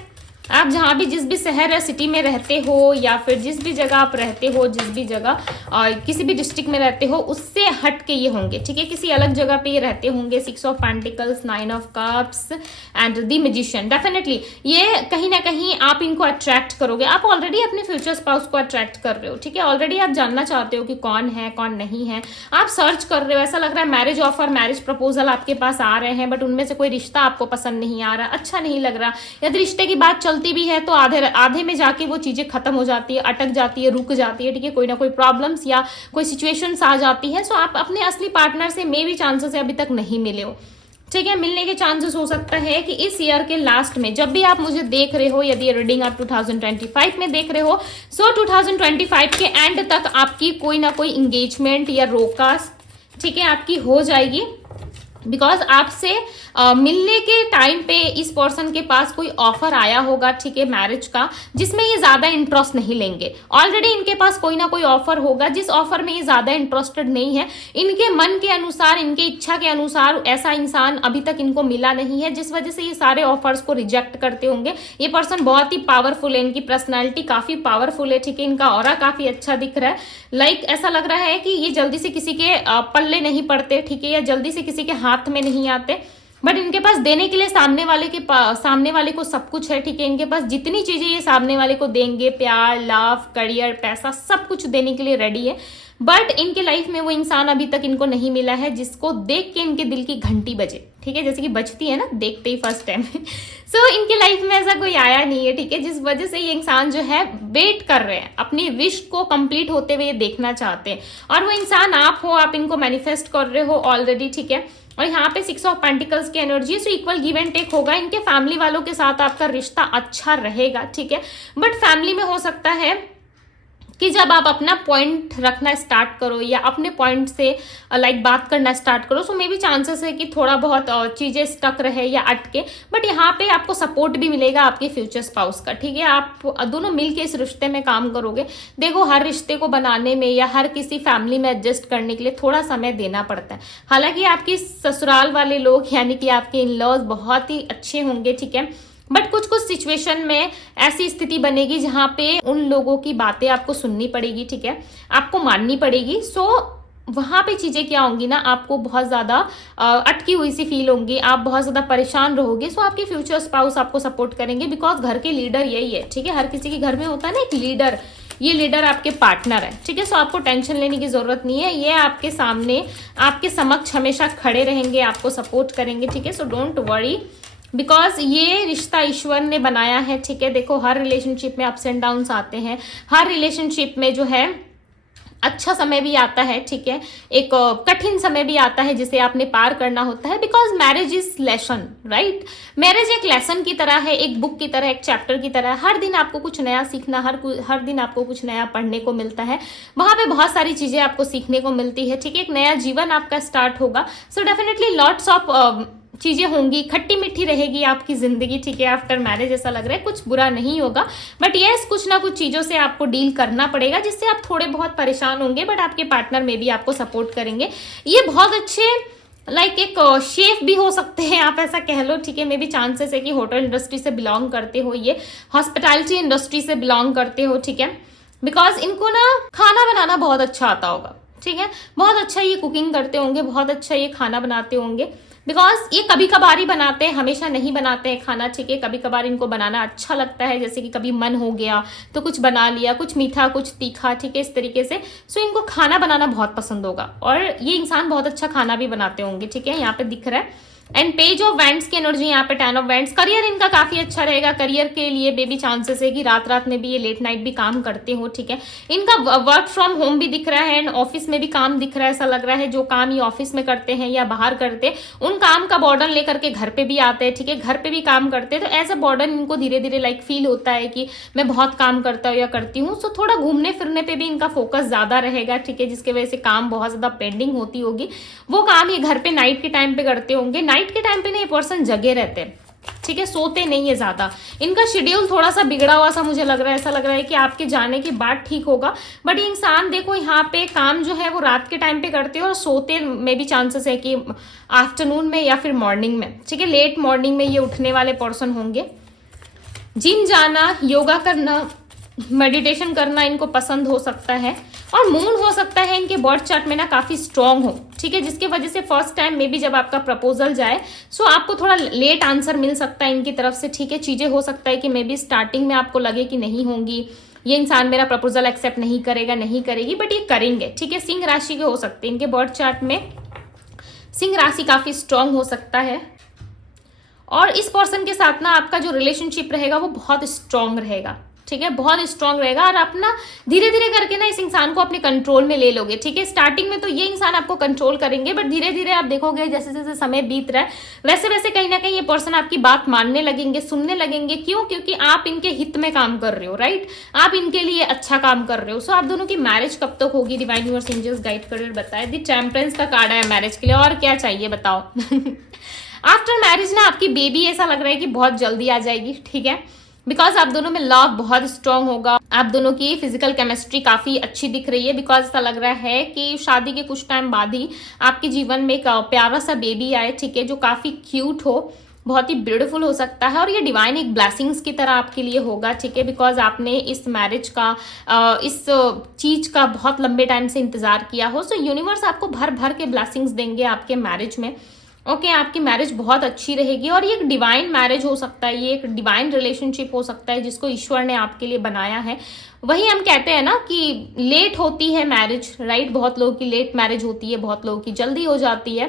आप जहाँ भी जिस भी शहर या सिटी में रहते हो, या फिर जिस भी जगह आप रहते हो, जिस भी जगह और किसी भी डिस्ट्रिक्ट में रहते हो, उससे हट के ये होंगे, ठीक है। किसी अलग जगह पे ये रहते होंगे। 6 of pentacles, 9 of cups and the magician. Definitely ये कहीं ना कहीं आप इनको अट्रैक्ट करोगे, आप ऑलरेडी अपने फ्यूचर स्पाउस को अट्रैक्ट कर रहे हो, ठीक है। ऑलरेडी आप जानना चाहते हो कि कौन है कौन नहीं है, आप सर्च कर रहे हो, ऐसा लग रहा है मैरिज ऑफर, मैरिज प्रपोजल आपके पास आ रहे हैं, बट उनमें से कोई रिश्ता आपको पसंद नहीं आ रहा, अच्छा नहीं लग रहा। यदि रिश्ते की बात चलती भी है तो आधे में जाके वो चीजें खत्म हो जाती है, अटक जाती है, रुक जाती है, ठीक है। कोई ना कोई प्रॉब्लम्स या कोई सिचुएशंस आ जाती है। सो आप अपने असली पार्टनर से मे भी चांसेस है अभी तक नहीं मिले हो, ठीक है। मिलने के चांसेस हो सकता है कि इस ईयर के लास्ट में, जब भी आप मुझे देख रहे हो, यदि रीडिंग आप 2025 में देख रहे हो, सो 2025 के एंड तक आपकी कोई ना कोई इंगेजमेंट या रोकास, ठीक है, आपकी हो जाएगी। बिकॉज आपसे मिलने के टाइम पे इस पर्सन के पास कोई ऑफर आया होगा, ठीक है, मैरिज का, जिसमें ये ज्यादा इंटरेस्ट नहीं लेंगे। ऑलरेडी इनके पास कोई ना कोई ऑफर होगा जिस ऑफर में ये ज्यादा इंटरेस्टेड नहीं है। इनके मन के अनुसार, इनके इच्छा के अनुसार ऐसा इंसान अभी तक इनको मिला नहीं है, जिस वजह से ये सारे ऑफर्स को रिजेक्ट करते होंगे। ये पर्सन बहुत ही पावरफुल है, इनकी पर्सनैलिटी काफी पावरफुल है, ठीक है, इनका ऑरा काफी अच्छा दिख रहा है। लाइक ऐसा लग रहा है कि ये जल्दी से किसी के पल्ले नहीं पड़ते, ठीक है, या जल्दी से किसी के हाथ में नहीं आते, बट इनके पास देने के लिए सामने वाले को सब कुछ है, ठीक है। इनके पास जितनी चीजें ये सामने वाले को देंगे, प्यार, लव, करियर, पैसा, सब कुछ देने के लिए रेडी है। बट इनके लाइफ में वो इंसान अभी तक इनको नहीं मिला है जिसको देख के इनके दिल की घंटी बजे, ठीक है, जैसे कि बजती है ना देखते ही फर्स्ट टाइम। सो इनके लाइफ में ऐसा कोई आया नहीं है, ठीक है, जिस वजह से ये इंसान जो है वेट कर रहे हैं, अपनी विश को कंप्लीट होते हुए देखना चाहते हैं। और वो इंसान आप हो, आप इनको मैनिफेस्ट कर रहे हो ऑलरेडी, ठीक है। और यहाँ पे 6 ऑफ पेंटिकल्स की energy, so equal give and take होगा। इनके फैमिली वालों के साथ आपका रिश्ता अच्छा रहेगा, ठीक है। बट फैमिली में हो सकता है कि जब आप अपना पॉइंट रखना स्टार्ट करो या अपने पॉइंट से लाइक बात करना स्टार्ट करो, सो मे बी चांसेस है कि थोड़ा बहुत चीजें स्टक रहे या अटके, बट यहाँ पे आपको सपोर्ट भी मिलेगा आपके फ्यूचर स्पाउस का, ठीक है। आप दोनों मिलके इस रिश्ते में काम करोगे। देखो, हर रिश्ते को बनाने में या हर किसी फैमिली में एडजस्ट करने के लिए थोड़ा समय देना पड़ता है। हालांकि आपकी ससुराल वाले लोग यानी कि आपके इन लॉज बहुत ही अच्छे होंगे, ठीक है, बट कुछ कुछ सिचुएशन में ऐसी स्थिति बनेगी जहां पे उन लोगों की बातें आपको सुननी पड़ेगी, ठीक है, आपको माननी पड़ेगी। सो वहां पे चीजें क्या होंगी ना, आपको बहुत ज्यादा अटकी हुई सी फील होंगी, आप बहुत ज्यादा परेशान रहोगे। सो आपके फ्यूचर स्पाउस आपको सपोर्ट करेंगे, बिकॉज घर के लीडर यही है, ठीक है। हर किसी के घर में होता है ना एक लीडर, ये लीडर आपके पार्टनर है, ठीक है। सो आपको टेंशन लेने की जरूरत नहीं है, ये आपके सामने आपके समक्ष हमेशा खड़े रहेंगे, आपको सपोर्ट करेंगे, ठीक है। सो डोंट वरी, बिकॉज ये रिश्ता ईश्वर ने बनाया है, ठीक है। देखो, हर रिलेशनशिप में अप्स एंड डाउन्स आते हैं, हर रिलेशनशिप में जो है अच्छा समय भी आता है, ठीक है, एक कठिन समय भी आता है जिसे आपने पार करना होता है, because marriage is lesson, right. Marriage एक लेसन की तरह है, एक बुक की तरह, एक चैप्टर की तरह। हर दिन आपको कुछ नया सीखना, हर दिन आपको कुछ नया पढ़ने को मिलता है, वहां पे बहुत सारी चीजें आपको सीखने को मिलती है, ठीक है। एक नया जीवन आपका स्टार्ट होगा। सो डेफिनेटली लॉट्स ऑफ चीजें होंगी, खट्टी मीठी रहेगी आपकी जिंदगी, ठीक है। आफ्टर मैरिज ऐसा लग रहा है कुछ बुरा नहीं होगा, बट यस कुछ ना कुछ चीजों से आपको डील करना पड़ेगा जिससे आप थोड़े बहुत परेशान होंगे, बट आपके पार्टनर में भी आपको सपोर्ट करेंगे। ये बहुत अच्छे लाइक एक शेफ भी हो सकते हैं, आप ऐसा कह लो, ठीक है। मे बी चांसेस है कि होटल इंडस्ट्री से बिलोंग करते हो, ये हॉस्पिटैलिटी इंडस्ट्री से बिलोंग करते हो, ठीक है। बिकॉज इनको ना खाना बनाना बहुत अच्छा आता होगा, ठीक है। बहुत अच्छा ये कुकिंग करते होंगे, बहुत अच्छा ये खाना बनाते होंगे, बिकॉज ये कभी कभार ही बनाते हैं, हमेशा नहीं बनाते हैं खाना, ठीक है। कभी कभार इनको बनाना अच्छा लगता है, जैसे कि कभी मन हो गया तो कुछ बना लिया, कुछ मीठा कुछ तीखा, ठीक है, इस तरीके से। सो इनको खाना बनाना बहुत पसंद होगा और ये इंसान बहुत अच्छा खाना भी बनाते होंगे, ठीक है। यहाँ पे दिख रहा है एंड पेज ऑफ वैंड्स की एनर्जी यहाँ पे 10 ऑफ वैंड्स। करियर इनका काफी अच्छा रहेगा, करियर के लिए बेबी चांसेस है कि रात रात में भी ये लेट नाइट भी काम करते हो, ठीक है। इनका वर्क फ्रॉम होम भी दिख रहा है एंड ऑफिस में भी काम दिख रहा है। ऐसा लग रहा है जो काम ये ऑफिस में करते हैं या बाहर करते हैं, उन काम का बर्डन लेकर के घर पे भी आते हैं, ठीक है, घर पे भी काम करते हैं। तो एज अ बर्डन इनको धीरे धीरे लाइक फील होता है कि मैं बहुत काम करता हूँ या करती हूँ। सो थोड़ा घूमने फिरने पे भी इनका फोकस ज्यादा रहेगा, ठीक है, जिसकी वजह से काम बहुत ज्यादा पेंडिंग होती होगी, वो काम ये घर पे नाइट के टाइम पे करते होंगे। नाइट के टाइम पे ना ये पर्सन जगे रहते हैं, ठीक है, सोते नहीं है ज्यादा। इनका शेड्यूल थोड़ा सा बिगड़ा हुआ सा मुझे लग रहा है, ऐसा लग रहा है कि आपके जाने के बाद ठीक होगा, बट ये इंसान देखो यहाँ पे काम जो है वो रात के टाइम पे करते हो और सोते में भी चांसेस है कि आफ्टरनून में या फिर मॉर्निंग में, ठीक है, लेट मॉर्निंग में ये उठने वाले पर्सन होंगे। जिम जाना, योगा करना, मेडिटेशन करना इनको पसंद हो सकता है और मून हो सकता है इनके बर्थ चार्ट में ना काफी स्ट्रांग हो, ठीक है, जिसकी वजह से फर्स्ट टाइम में भी जब आपका प्रपोजल जाए सो आपको थोड़ा लेट आंसर मिल सकता है इनकी तरफ से, ठीक है। चीजें हो सकता है कि मे बी स्टार्टिंग में आपको लगे कि नहीं होंगी, ये इंसान मेरा प्रपोजल एक्सेप्ट नहीं करेगा, नहीं करेगी, बट ये करेंगे, ठीक है। सिंह राशि के हो सकते हैं, इनके बर्थ चार्ट में सिंह राशि काफी स्ट्रांग हो सकता है और इस पर्सन के साथ ना आपका जो रिलेशनशिप रहेगा वो बहुत स्ट्रांग रहेगा, ठीक है, बहुत स्ट्रांग रहेगा और आप ना धीरे धीरे करके ना इस इंसान को अपने कंट्रोल में ले लोगे, ठीक है। स्टार्टिंग में तो ये इंसान आपको कंट्रोल करेंगे, बट धीरे धीरे आप देखोगे जैसे जैसे समय बीत रहा है वैसे वैसे कहीं ना कहीं ये पर्सन आपकी बात मानने लगेंगे, सुनने लगेंगे। क्यों? क्योंकि आप इनके हित में काम कर रहे हो, राइट, आप इनके लिए अच्छा काम कर रहे हो। सो आप दोनों की मैरिज कब तक होगी? डिवाइन यूनिवर्स एंजल्स गाइड कर बताए। द टेम्परेंस का कार्ड है मैरिज के लिए, और क्या चाहिए बताओ। आफ्टर मैरिज ना आपकी बेबी ऐसा लग रहा है कि बहुत जल्दी आ जाएगी, ठीक है, बिकॉज आप दोनों में लव बहुत स्ट्रांग होगा। आप दोनों की फिजिकल केमिस्ट्री काफी अच्छी दिख रही है, बिकॉज ऐसा लग रहा है कि शादी के कुछ टाइम बाद ही आपके जीवन में एक प्यारा सा बेबी आए, ठीक है, जो काफी क्यूट हो, बहुत ही ब्यूटीफुल हो सकता है और ये डिवाइन एक ब्लेसिंग्स की तरह आपके लिए होगा, ठीक है, बिकॉज आपने इस मैरिज का इस चीज का बहुत लंबे टाइम से इंतजार किया हो। सो यूनिवर्स आपको भर भर के ब्लेसिंग्स देंगे आपके मैरिज में। ओके, आपकी मैरिज बहुत अच्छी रहेगी और ये एक डिवाइन मैरिज हो सकता है, ये एक डिवाइन रिलेशनशिप हो सकता है जिसको ईश्वर ने आपके लिए बनाया है। वही हम कहते हैं ना कि लेट होती है मैरिज, राइट, बहुत लोगों की लेट मैरिज होती है, बहुत लोगों की जल्दी हो जाती है,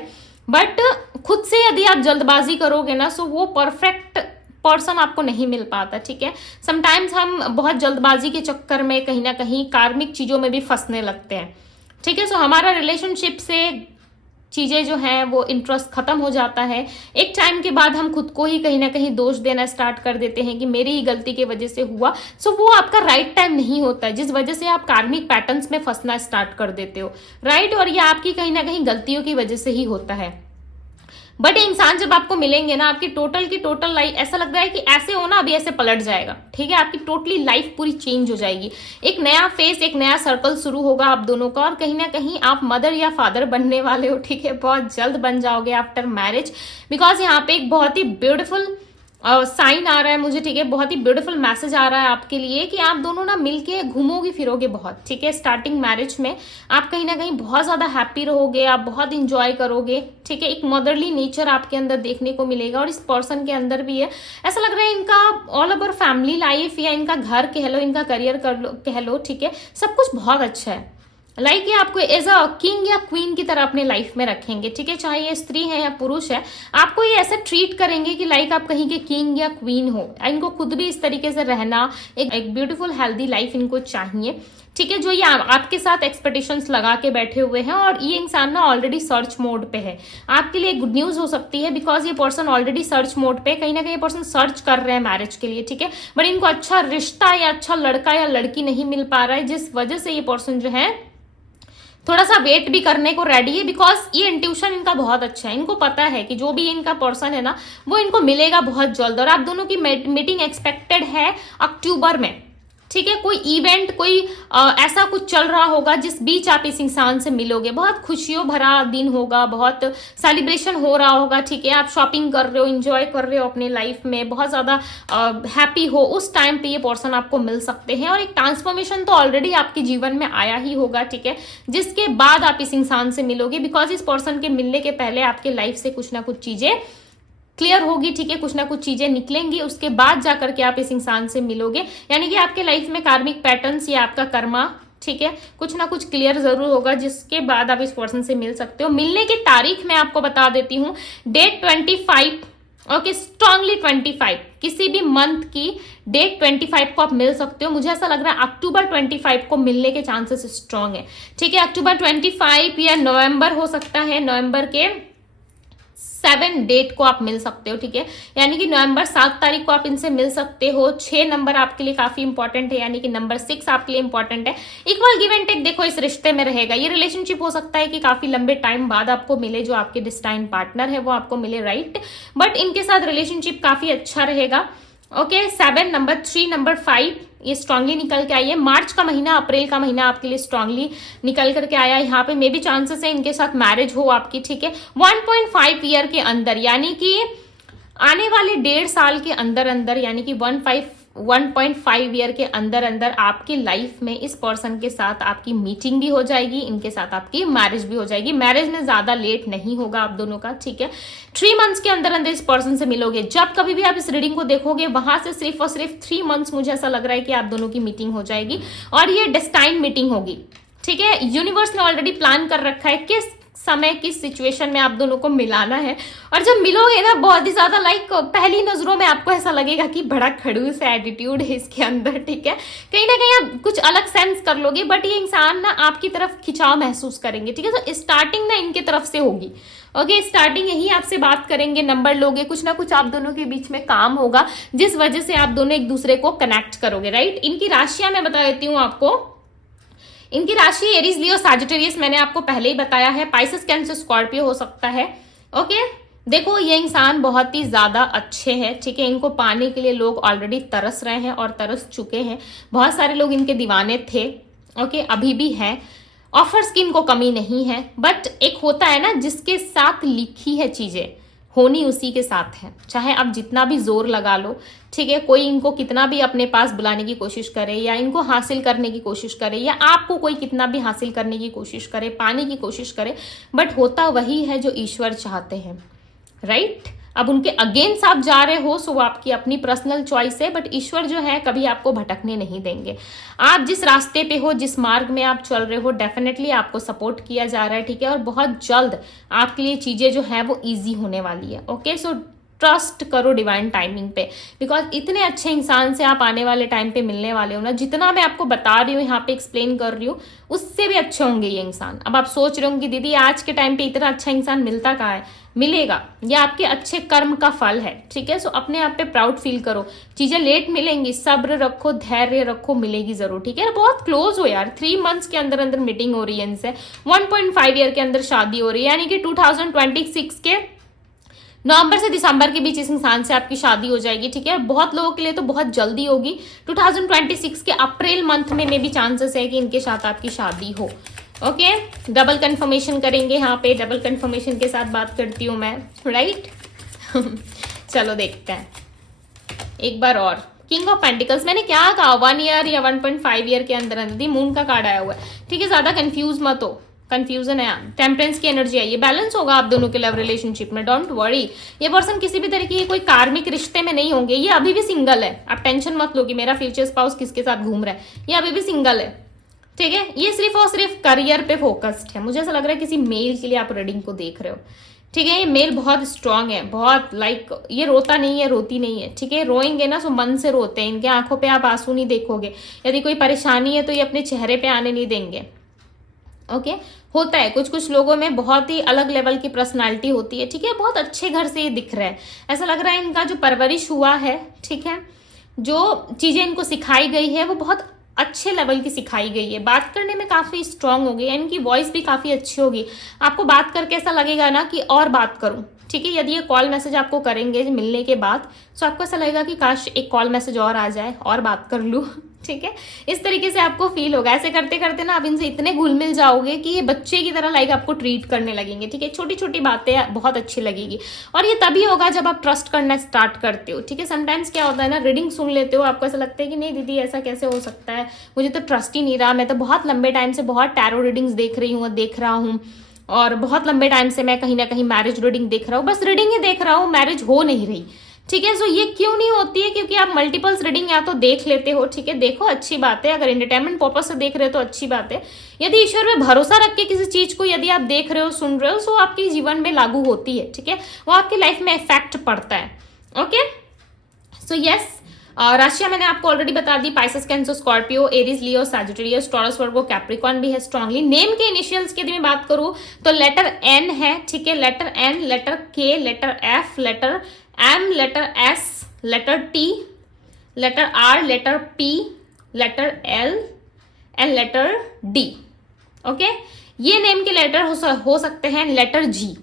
बट खुद से यदि आप जल्दबाजी करोगे ना सो वो परफेक्ट पर्सन आपको नहीं मिल पाता, ठीक है। समटाइम्स हम बहुत जल्दबाजी के चक्कर में कहीं ना कहीं कार्मिक चीजों में भी फंसने लगते हैं, ठीक है। सो हमारा रिलेशनशिप से चीज़ें जो हैं वो इंटरेस्ट खत्म हो जाता है। एक टाइम के बाद हम खुद को ही कहीं ना कहीं दोष देना स्टार्ट कर देते हैं कि मेरी ही गलती की वजह से हुआ। सो वो आपका राइट टाइम नहीं होता है जिस वजह से आप कार्मिक पैटर्न्स में फंसना स्टार्ट कर देते हो, राइट। और ये आपकी कहीं ना कहीं गलतियों की वजह से ही होता है। बट इंसान जब आपको मिलेंगे ना, आपकी टोटल लाइफ ऐसा लग रहा है कि ऐसे हो ना अभी ऐसे पलट जाएगा, ठीक है। आपकी टोटली लाइफ पूरी चेंज हो जाएगी, एक नया फेस, एक नया सर्कल शुरू होगा आप दोनों का। और कहीं ना कहीं आप मदर या फादर बनने वाले हो, ठीक है। बहुत जल्द बन जाओगे आफ्टर मैरिज, बिकॉज यहाँ पे एक बहुत ही ब्यूटीफुल साइन आ रहा है मुझे, ठीक है। बहुत ही ब्यूटीफुल मैसेज आ रहा है आपके लिए कि आप दोनों ना मिलके घूमोगे फिरोगे बहुत, ठीक है। स्टार्टिंग मैरिज में आप कहीं ना कहीं बहुत ज्यादा हैप्पी रहोगे, आप बहुत इंजॉय करोगे, ठीक है। एक मदरली नेचर आपके अंदर देखने को मिलेगा और इस पर्सन के अंदर भी है। ऐसा लग रहा है इनका ऑल ओवर फैमिली लाइफ या इनका घर कह लो, इनका करियर कह लो, ठीक है, सब कुछ बहुत अच्छा है। लाइक ये आपको एज अ किंग या क्वीन की तरह अपने लाइफ में रखेंगे, ठीक है। चाहे ये स्त्री है या पुरुष है, आपको ये ऐसे ट्रीट करेंगे कि लाइक आप कहीं के किंग या क्वीन हो। इनको खुद भी इस तरीके से रहना, एक ब्यूटीफुल हेल्दी लाइफ इनको चाहिए, ठीक है। जो ये आपके साथ एक्सपेक्टेशंस लगा के बैठे हुए हैं और ये इंसान ना ऑलरेडी सर्च मोड पे है। आपके लिए गुड न्यूज हो सकती है बिकॉज ये पर्सन ऑलरेडी सर्च मोड पे, कहीं ना कहीं पर्सन सर्च कर रहे हैं मैरिज के लिए, ठीक है। बट इनको अच्छा रिश्ता या अच्छा लड़का या लड़की नहीं मिल पा रहा है, जिस वजह से ये पर्सन जो है थोड़ा सा वेट भी करने को रेडी है। बिकॉज ये इंट्यूशन इनका बहुत अच्छा है, इनको पता है कि जो भी इनका पर्सन है ना वो इनको मिलेगा बहुत जल्द। और आप दोनों की मीटिंग एक्सपेक्टेड है अक्टूबर में, ठीक है। कोई इवेंट, कोई ऐसा कुछ चल रहा होगा जिस बीच आप इस इंसान से मिलोगे। बहुत खुशियों भरा दिन होगा, बहुत सेलिब्रेशन हो रहा होगा, ठीक है। आप शॉपिंग कर रहे हो, एंजॉय कर रहे हो अपने लाइफ में, बहुत ज्यादा हैप्पी हो, उस टाइम पे ये पर्सन आपको मिल सकते हैं। और एक ट्रांसफॉर्मेशन तो ऑलरेडी आपके जीवन में आया ही होगा, ठीक है, जिसके बाद आप इस इंसान से मिलोगे। बिकॉज इस पर्सन के मिलने के पहले आपके लाइफ से कुछ ना कुछ चीजें क्लियर होगी, ठीक है, कुछ ना कुछ चीजें निकलेंगी, उसके बाद जाकर के आप इस इंसान से मिलोगे। यानी कि आपके लाइफ में कार्मिक पैटर्न्स या आपका कर्मा, ठीक है, कुछ ना कुछ क्लियर जरूर होगा, जिसके बाद आप इस पर्सन से मिल सकते हो। मिलने की तारीख मैं आपको बता देती हूँ, डेट 25, ओके, स्ट्रांगली 25, किसी भी मंथ की डेट 25 को आप मिल सकते हो। मुझे ऐसा लग रहा है अक्टूबर 25 को मिलने के चांसेस स्ट्रांग है, ठीक है। अक्टूबर 25 या नवंबर हो सकता है, नवंबर के 7 डेट को आप मिल सकते हो, ठीक है। यानी कि नवंबर 7 तारीख को आप इनसे मिल सकते हो। 6 नंबर आपके लिए काफी इंपॉर्टेंट है, यानी कि नंबर 6 आपके लिए इंपॉर्टेंट है। इक्वल गिव एंड टेक देखो इस रिश्ते में रहेगा। ये रिलेशनशिप हो सकता है कि काफी लंबे टाइम बाद आपको मिले, जो आपके डिस्टाइन पार्टनर है वो आपको मिले, राइट। बट इनके साथ रिलेशनशिप काफी अच्छा रहेगा, ओके। 7 नंबर 3 नंबर 5 ये स्ट्रांगली निकल के आई है। मार्च का महीना, अप्रैल का महीना आपके लिए स्ट्रांगली निकल करके आया है। यहाँ पे मे भी चांसेस है इनके साथ मैरिज हो आपकी, ठीक है। 1.5 ईयर के अंदर, यानी कि आने वाले 1.5 साल के अंदर अंदर, यानी कि 1.5 ईयर के अंदर अंदर आपकी लाइफ में इस पर्सन के साथ आपकी मीटिंग भी हो जाएगी, इनके साथ आपकी मैरिज भी हो जाएगी। मैरिज में ज्यादा लेट नहीं होगा आप दोनों का, ठीक है। 3 मंथ्स के अंदर अंदर इस पर्सन से मिलोगे। जब कभी भी आप इस रीडिंग को देखोगे वहां से सिर्फ और सिर्फ 3 मंथ्स मुझे ऐसा लग रहा है कि आप दोनों की मीटिंग हो जाएगी और ये डेस्टाइन मीटिंग होगी, ठीक है। यूनिवर्स ने ऑलरेडी प्लान कर रखा है किस समय किस सिचुएशन में आप दोनों को मिलाना है। और जब मिलोगे ना बहुत ही ज्यादा लाइक पहली नजरों में आपको ऐसा लगेगा कि बड़ा खड़ूस एटीट्यूड है इसके अंदर, ठीक है। कहीं ना कहीं आप कुछ अलग सेंस कर लोगे, बट ये इंसान ना आपकी तरफ खिंचाव महसूस करेंगे, ठीक है। तो स्टार्टिंग ना इनके तरफ से होगी, ओके। स्टार्टिंग यही आपसे बात करेंगे, नंबर लोगे, कुछ ना कुछ आप दोनों के बीच में काम होगा जिस वजह से आप दोनों एक दूसरे को कनेक्ट करोगे, राइट। इनकी राशियां मैं बता देती हूँ आपको। इनकी राशि एरीज, लियो, सैजिटेरियस मैंने आपको पहले ही बताया है। पाइसेस, कैंसर, स्कॉर्पियो हो सकता है, ओके। देखो ये इंसान बहुत ही ज्यादा अच्छे हैं, ठीक है। इनको पाने के लिए लोग ऑलरेडी तरस रहे हैं और तरस चुके हैं। बहुत सारे लोग इनके दीवाने थे, ओके, अभी भी हैं। ऑफर्स की इनको कमी नहीं है, बट एक होता है ना जिसके साथ लिखी है चीजें होनी उसी के साथ है, चाहे आप जितना भी जोर लगा लो, ठीक है। कोई इनको कितना भी अपने पास बुलाने की कोशिश करे या इनको हासिल करने की कोशिश करे या आपको कोई कितना भी हासिल करने की कोशिश करे, पाने की कोशिश करे, बट होता वही है जो ईश्वर चाहते हैं, राइट। अब उनके अगेंस्ट आप जा रहे हो सो वो आपकी अपनी पर्सनल चॉइस है, बट ईश्वर जो है कभी आपको भटकने नहीं देंगे। आप जिस रास्ते पे हो, जिस मार्ग में आप चल रहे हो, डेफिनेटली आपको सपोर्ट किया जा रहा है, ठीक है। और बहुत जल्द आपके लिए चीजें जो है वो इजी होने वाली है, ओके। सो ट्रस्ट करो डिवाइन टाइमिंग पे, बिकॉज इतने अच्छे इंसान से आप आने वाले टाइम पे मिलने वाले हो ना, जितना मैं आपको बता रही हूँ यहाँ पे एक्सप्लेन कर रही हूँ उससे भी अच्छे होंगे ये इंसान। अब आप सोच रहे होंगे दीदी आज के टाइम पे इतना अच्छा इंसान मिलता कहाँ है, मिलेगा, ये आपके अच्छे कर्म का फल है, ठीक है। सो अपने आप पे प्राउड फील करो, चीजें लेट मिलेंगी, सब्र रखो, धैर्य रखो, मिलेगी जरूर, ठीक है। बहुत क्लोज हो यार, 3 मंथ्स के अंदर अंदर मीटिंग हो रही है इनसे, 1.5 ईयर के अंदर शादी हो रही है, यानी कि 2026 के नवंबर से दिसंबर के बीच इस इंसान से आपकी शादी हो जाएगी, ठीक है। बहुत लोगों के लिए तो बहुत जल्दी होगी, 2026 के अप्रैल मंथ में भी चांसेस है कि इनके साथ आपकी शादी हो। ओके, डबल कंफर्मेशन करेंगे यहाँ पे, डबल कंफर्मेशन के साथ बात करती हूँ मैं, राइट। चलो देखते हैं एक बार और। किंग ऑफ पेंटिकल्स, मैंने क्या कहा 1 ईयर या 1.5 ईयर के अंदर अंदर मून का कार्ड आया हुआ है, ठीक है। ज्यादा कंफ्यूज मत हो, कंफ्यूजन है। टेम्परेंस की एनर्जी आई है, बैलेंस होगा आप दोनों के लव रिलेशनशिप में, डोंट वरी। ये पर्सन किसी भी तरह की कोई कार्मिक रिश्ते में नहीं होंगे, ये अभी भी सिंगल है। आप टेंशन मत लो कि मेरा फ्यूचर स्पाउस किसके साथ घूम रहा है, ये अभी भी सिंगल है, ठीक है। ये सिर्फ और सिर्फ करियर पे फोकस्ड है। मुझे ऐसा लग रहा है किसी मेल के लिए आप रीडिंग को देख रहे हो, ठीक है। ये मेल बहुत स्ट्रांग है, बहुत लाइक ये रोता नहीं है, रोती नहीं है, ठीक है। रोएंगे ना तो मन से रोते हैं, इनके आंखों पे आप आंसू नहीं देखोगे। यदि कोई परेशानी है तो ये अपने चेहरे पे आने नहीं देंगे, ओके। होता है कुछ कुछ लोगों में बहुत ही अलग लेवल की पर्सनालिटी होती है, ठीक है। बहुत अच्छे घर से ये दिख रहा है, ऐसा लग रहा है इनका जो परवरिश हुआ है, ठीक है, जो चीजें इनको सिखाई गई है वो बहुत अच्छे लेवल की सिखाई गई है। बात करने में काफी स्ट्रांग होगी, इनकी वॉइस भी काफी अच्छी होगी। आपको बात करके ऐसा लगेगा ना कि और बात करूं, ठीक है। यदि ये कॉल मैसेज आपको करेंगे मिलने के बाद तो आपको ऐसा लगेगा कि काश एक कॉल मैसेज और आ जाए और बात कर लूं, ठीक है। इस तरीके से आपको फील होगा। ऐसे करते करते ना आप इनसे इतने घुल मिल जाओगे कि ये बच्चे की तरह लाइक आपको ट्रीट करने लगेंगे, ठीक है। छोटी छोटी बातें बहुत अच्छी लगेगी, और ये तभी होगा जब आप ट्रस्ट करना स्टार्ट करते हो, ठीक है। समटाइम्स क्या होता है ना, रीडिंग सुन लेते हो, आपको ऐसा लगता है कि नहीं दीदी ऐसा कैसे हो सकता है, मुझे तो ट्रस्ट ही नहीं रहा, मैं तो बहुत लंबे टाइम से बहुत टैरो रीडिंग्स देख रही हूँ, देख रहा हूँ, और बहुत लंबे टाइम से मैं कहीं ना कहीं मैरिज रीडिंग देख रहा हूँ, बस रीडिंग ही देख रहा हूँ, मैरिज हो नहीं रही, ठीक है। सो ये क्यों नहीं होती है, क्योंकि आप मल्टीपल्स रीडिंग या तो देख लेते हो, ठीक है। देखो अच्छी बात है, अगर एंटरटेनमेंट पर्पस से देख रहे हो तो अच्छी बात है। यदि ईश्वर में भरोसा रख के किसी चीज को यदि आप देख रहे हो, सुन रहे हो, सो आपके जीवन में लागू होती है, ठीक है। वो आपकी लाइफ में इफेक्ट पड़ता है, ओके। सो यस, राशियां मैंने आपको ऑलरेडी बता दी, पाइसेस, कैंसर, स्कॉर्पियो, एरीज, लियो, सैजिटेरियस, टॉरस, वर्गो, कैप्रिकॉर्न भी है स्ट्रांगली। नेम के इनिशियल्स की यदि मैं बात करूं तो लेटर एन है, ठीक है। Letter N, letter K, letter F, letter M, letter S, letter T, letter R, letter P, letter L and letter D, okay. ये नेम के लेटर हो सकते हैं, लेटर जी,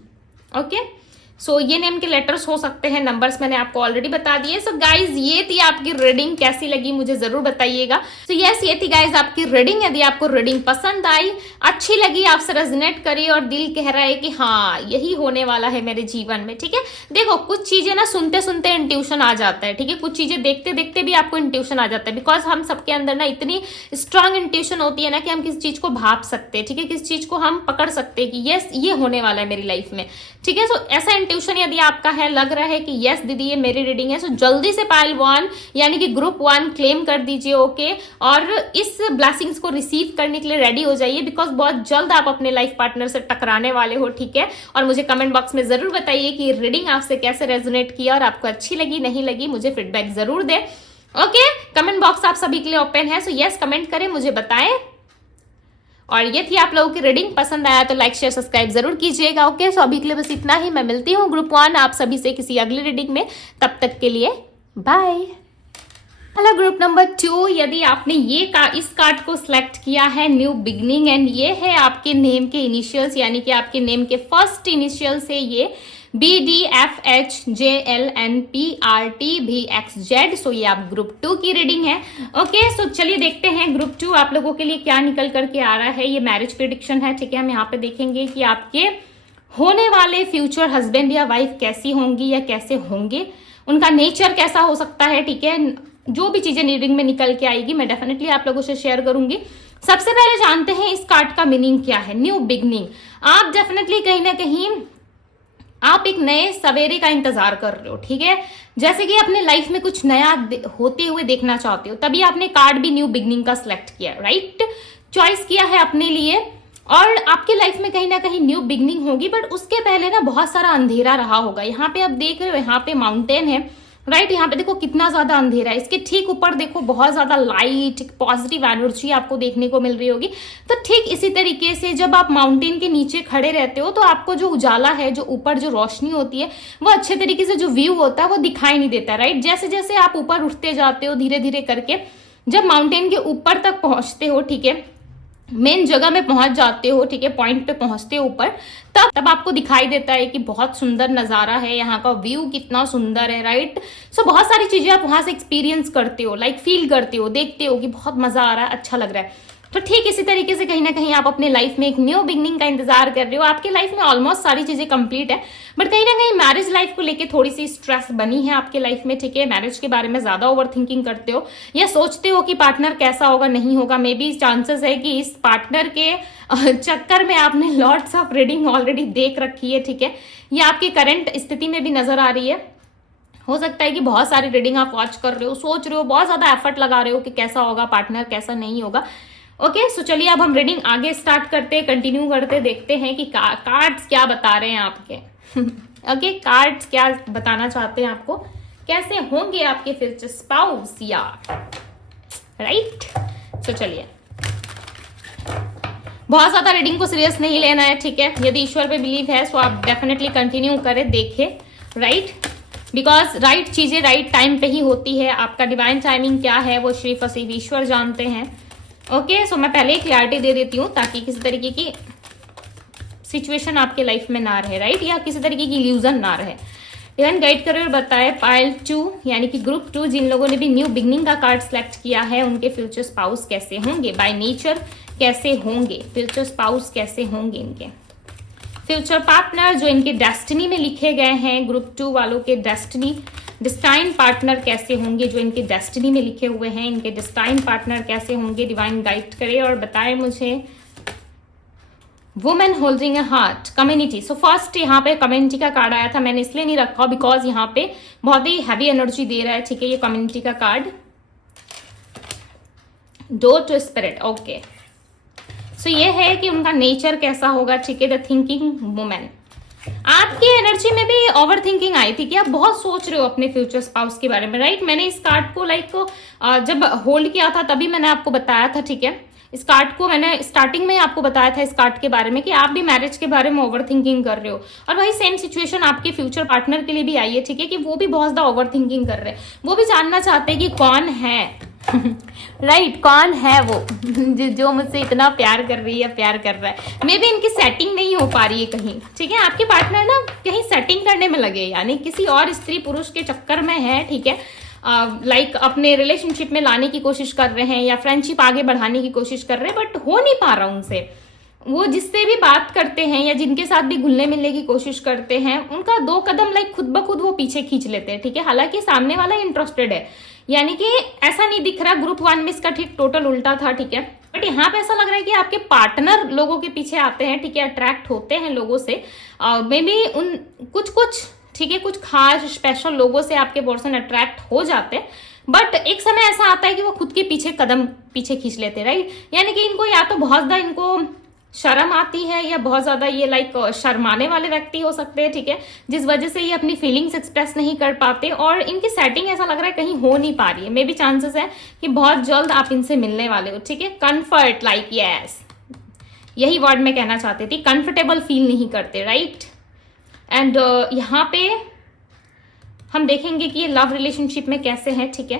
ओके। सो ये नेम के लेटर्स हो सकते हैं, नंबर्स मैंने आपको ऑलरेडी बता दिए। सो गाइज ये थी आपकी रीडिंग, कैसी लगी मुझे जरूर बताइएगा। सो यस, ये थी गाइज आपकी रीडिंग। यदि आपको रीडिंग पसंद आई, अच्छी लगी, आपसे रेजोनेट करी और दिल कह रहा है कि हाँ यही होने वाला है मेरे जीवन में, ठीक है। देखो कुछ चीजें ना सुनते सुनते इंट्यूशन आ जाता है, ठीक है। कुछ चीजें देखते देखते भी आपको इंट्यूशन आ जाता है, बिकॉज हम सबके अंदर ना इतनी स्ट्रांग इंट्यूशन होती है ना कि हम किसी चीज को भाप सकते हैं, ठीक है। किसी चीज को हम पकड़ सकते हैं कि यस ये होने वाला है मेरी लाइफ में, ठीक है। सो ऐसा ट्यूशन यदि आपका है, लग रहा है कि यस दीदी ये मेरी रीडिंग है, सो जल्दी से पाइल 1 यानी कि ग्रुप 1 क्लेम कर दीजिए, ओके। और इस ब्लेसिंग्स को रिसीव करने के लिए रेडी हो जाइए, बिकॉज बहुत जल्द आप अपने लाइफ पार्टनर से टकराने वाले हो, ठीक है। और मुझे कमेंट बॉक्स में जरूर बताइए कि रीडिंग आपसे कैसे रेजोनेट किया और आपको अच्छी लगी नहीं लगी, मुझे फीडबैक जरूर दे, ओके। कमेंट बॉक्स आप सभी के लिए ओपन है, सो यस कमेंट करें, मुझे बताएं। और ये थी आप लोगों की रीडिंग, पसंद आया तो लाइक शेयर सब्सक्राइब जरूर कीजिएगा, ओके। सो अभी के लिए बस इतना ही, मैं मिलती हूँ ग्रुप 1 आप सभी से किसी अगली रीडिंग में, तब तक के लिए बाय। हेलो ग्रुप नंबर 2, यदि आपने इस कार्ड को सिलेक्ट किया है न्यू बिगनिंग, एंड ये है आपके नेम के इनिशियल्स, यानी कि आपके नेम के फर्स्ट इनिशियल से ये BDFHJLNPRTVXZ। सो ये आप ग्रुप 2 की रीडिंग है, ओके। सो चलिए देखते हैं ग्रुप 2 आप लोगों के लिए क्या निकल करके आ रहा है। ये मैरिज प्रेडिक्शन है, ठीक है। हम यहाँ पे देखेंगे कि आपके होने वाले फ्यूचर हस्बैंड या वाइफ कैसी होंगी या कैसे होंगे, उनका नेचर कैसा हो सकता है, ठीक है। जो भी चीजें रीडिंग में निकल के आएगी मैं डेफिनेटली आप लोगों से शेयर करूंगी। सबसे पहले जानते हैं इस कार्ड का मीनिंग क्या है, न्यू बिगनिंग। आप डेफिनेटली कहीं ना कहीं आप एक नए सवेरे का इंतजार कर रहे हो, ठीक है। जैसे कि अपने लाइफ में कुछ नया होते हुए देखना चाहते हो, तभी आपने कार्ड भी न्यू बिगनिंग का सिलेक्ट किया, राइट। चॉइस किया है अपने लिए, और आपकी लाइफ में कहीं ना कहीं न्यू बिगनिंग होगी, बट उसके पहले ना बहुत सारा अंधेरा रहा होगा। यहाँ पे आप देख रहे हो, यहाँ पे माउंटेन है, राइट। यहाँ पे देखो कितना ज्यादा अंधेरा है, इसके ठीक ऊपर देखो बहुत ज्यादा लाइट, पॉजिटिव एनर्जी आपको देखने को मिल रही होगी। तो ठीक इसी तरीके से जब आप माउंटेन के नीचे खड़े रहते हो तो आपको जो उजाला है, जो ऊपर जो रोशनी होती है, वो अच्छे तरीके से जो व्यू होता है वो दिखाई नहीं देता, राइट। जैसे जैसे आप ऊपर उठते जाते हो धीरे धीरे करके, जब माउंटेन के ऊपर तक पहुंचते हो, ठीक है, मेन जगह में पहुंच जाते हो, ठीक है, पॉइंट पे पहुंचते हो ऊपर, तब आपको दिखाई देता है कि बहुत सुंदर नजारा है, यहाँ का व्यू कितना सुंदर है, राइट। सो बहुत सारी चीजें आप वहां से एक्सपीरियंस करते हो, लाइक फील करते हो, देखते हो कि बहुत मजा आ रहा है, अच्छा लग रहा है। तो ठीक इसी तरीके से कहीं ना कहीं आप अपने लाइफ में एक न्यू बिगनिंग का इंतजार कर रहे हो। आपके लाइफ में ऑलमोस्ट सारी चीजें कंप्लीट है, बट कहीं ना कहीं मैरिज लाइफ को लेके थोड़ी सी स्ट्रेस बनी है आपके लाइफ में, ठीक है। मैरिज के बारे में ज्यादा ओवर थिंकिंग करते हो या सोचते हो कि पार्टनर कैसा होगा, नहीं होगा। मे बी चांसेस है कि इस पार्टनर के चक्कर में आपने लॉट्स ऑफ रीडिंग ऑलरेडी देख रखी है, ठीक है। ये आपकी करंट स्थिति में भी नजर आ रही है। हो सकता है कि बहुत सारी रीडिंग आप वॉच कर रहे हो, सोच रहे हो, बहुत ज्यादा एफर्ट लगा रहे हो कि कैसा होगा पार्टनर, कैसा नहीं होगा। ओके, सो चलिए अब हम रीडिंग आगे स्टार्ट करते, कंटिन्यू करते, देखते हैं कि कार्ड्स क्या बता रहे हैं आपके। ओके, कार्ड्स क्या बताना चाहते हैं आपको, कैसे होंगे आपके फ्यूचर स्पाउस यार, राइट। सो चलिए, बहुत ज्यादा रीडिंग को सीरियस नहीं लेना है, ठीक है। यदि ईश्वर पे बिलीव है सो आप डेफिनेटली कंटिन्यू करें, देखें, राइट, बिकॉज राइट चीजें राइट टाइम पे ही होती है। आपका डिवाइन टाइमिंग क्या है वो सिर्फ और सिर्फ ईश्वर जानते हैं। ओके, सो मैं पहले ही क्लैरिटी दे देती हूँ ताकि किसी तरीके की सिचुएशन आपके लाइफ में ना रहे, राइट, या किसी तरीके की इल्यूजन ना रहे। डिवाइन गाइड करे और बताए पाइल 2 यानी कि ग्रुप 2 जिन लोगों ने भी न्यू बिगनिंग का कार्ड सेलेक्ट किया है, उनके फ्यूचर स्पाउस कैसे होंगे, बाय नेचर कैसे होंगे, फ्यूचर स्पाउस कैसे होंगे, इनके फ्यूचर पार्टनर जो इनके डेस्टिनी में लिखे गए हैं, ग्रुप 2 वालों के डिस्टाइन पार्टनर कैसे होंगे जो इनके डेस्टिनी में लिखे हुए हैं, इनके डिस्टाइन पार्टनर कैसे होंगे। डिवाइन गाइड करे और बताए मुझे। Women holding a heart, community. So first यहाँ पे कम्युनिटी का कार्ड आया था, मैंने इसलिए नहीं रखा बिकॉज यहाँ पे बहुत ही हैवी एनर्जी दे रहा है, ठीक है, ये कम्युनिटी का card. Door to spirit, okay. So ये है कि उनका नेचर कैसा होगा, ठीक है, द थिंकिंग वुमेन। आपकी एनर्जी में भी ओवर थिंकिंग आई थी कि आप बहुत सोच रहे हो अपने फ्यूचर स्पाउस के बारे में, राइट। मैंने इस कार्ड को जब होल्ड किया था तभी मैंने आपको बताया था, ठीक है। इस कार्ड को मैंने स्टार्टिंग में ही आपको बताया था इस कार्ड के बारे में कि आप भी मैरिज के बारे में ओवर थिंकिंग कर रहे हो, और वही सेम सिचुएशन आपके फ्यूचर पार्टनर के लिए भी आई है, ठीक है, कि वो भी बहुत ज्यादा ओवर थिंकिंग कर रहे हैं। वो भी जानना चाहते हैं कि कौन है राइट कौन है वो जो मुझसे इतना प्यार कर रही है, प्यार कर रहा है। मे भी इनकी सेटिंग नहीं हो पा रही है कहीं, ठीक है। आपके पार्टनर ना कहीं सेटिंग करने में लगे, यानी किसी और स्त्री पुरुष के चक्कर में है, ठीक है, लाइक अपने रिलेशनशिप में लाने की कोशिश कर रहे हैं या फ्रेंडशिप आगे बढ़ाने की कोशिश कर रहे हैं, बट हो नहीं पा रहा उनसे। वो जिससे भी बात करते हैं या जिनके साथ भी घुलने मिलने की कोशिश करते हैं, उनका 2 कदम लाइक खुद ब खुद वो पीछे खींच लेते हैं, ठीक है। हालांकि सामने वाला इंटरेस्टेड है, यानी कि ऐसा नहीं दिख रहा। ग्रुप 1 में इसका ठीक टोटल उल्टा था, ठीक है, बट यहाँ पे ऐसा लग रहा है कि आपके पार्टनर लोगों के पीछे आते हैं, ठीक है, अट्रैक्ट होते हैं लोगों से। मे बी उन कुछ ठीक है, कुछ खास स्पेशल लोगों से आपके पर्सन अट्रैक्ट हो जाते हैं, बट एक समय ऐसा आता है कि वो खुद के कदम पीछे खींच लेते हैं, राइट। यानी कि इनको या तो बहुत ज्यादा इनको शर्म आती है या बहुत ज्यादा ये लाइक शर्माने वाले व्यक्ति हो सकते हैं, ठीक है, जिस वजह से ये अपनी फीलिंग्स एक्सप्रेस नहीं कर पाते और इनकी सेटिंग ऐसा लग रहा है कहीं हो नहीं पा रही है। मे बी चांसेस है कि बहुत जल्द आप इनसे मिलने वाले हो, ठीक है। कंफर्ट, लाइक यस, यही वर्ड मैं कहना चाहती थी, कंफर्टेबल फील नहीं करते, राइट। एंड यहाँ पे हम देखेंगे कि ये लव रिलेशनशिप में कैसे हैं, ठीक है।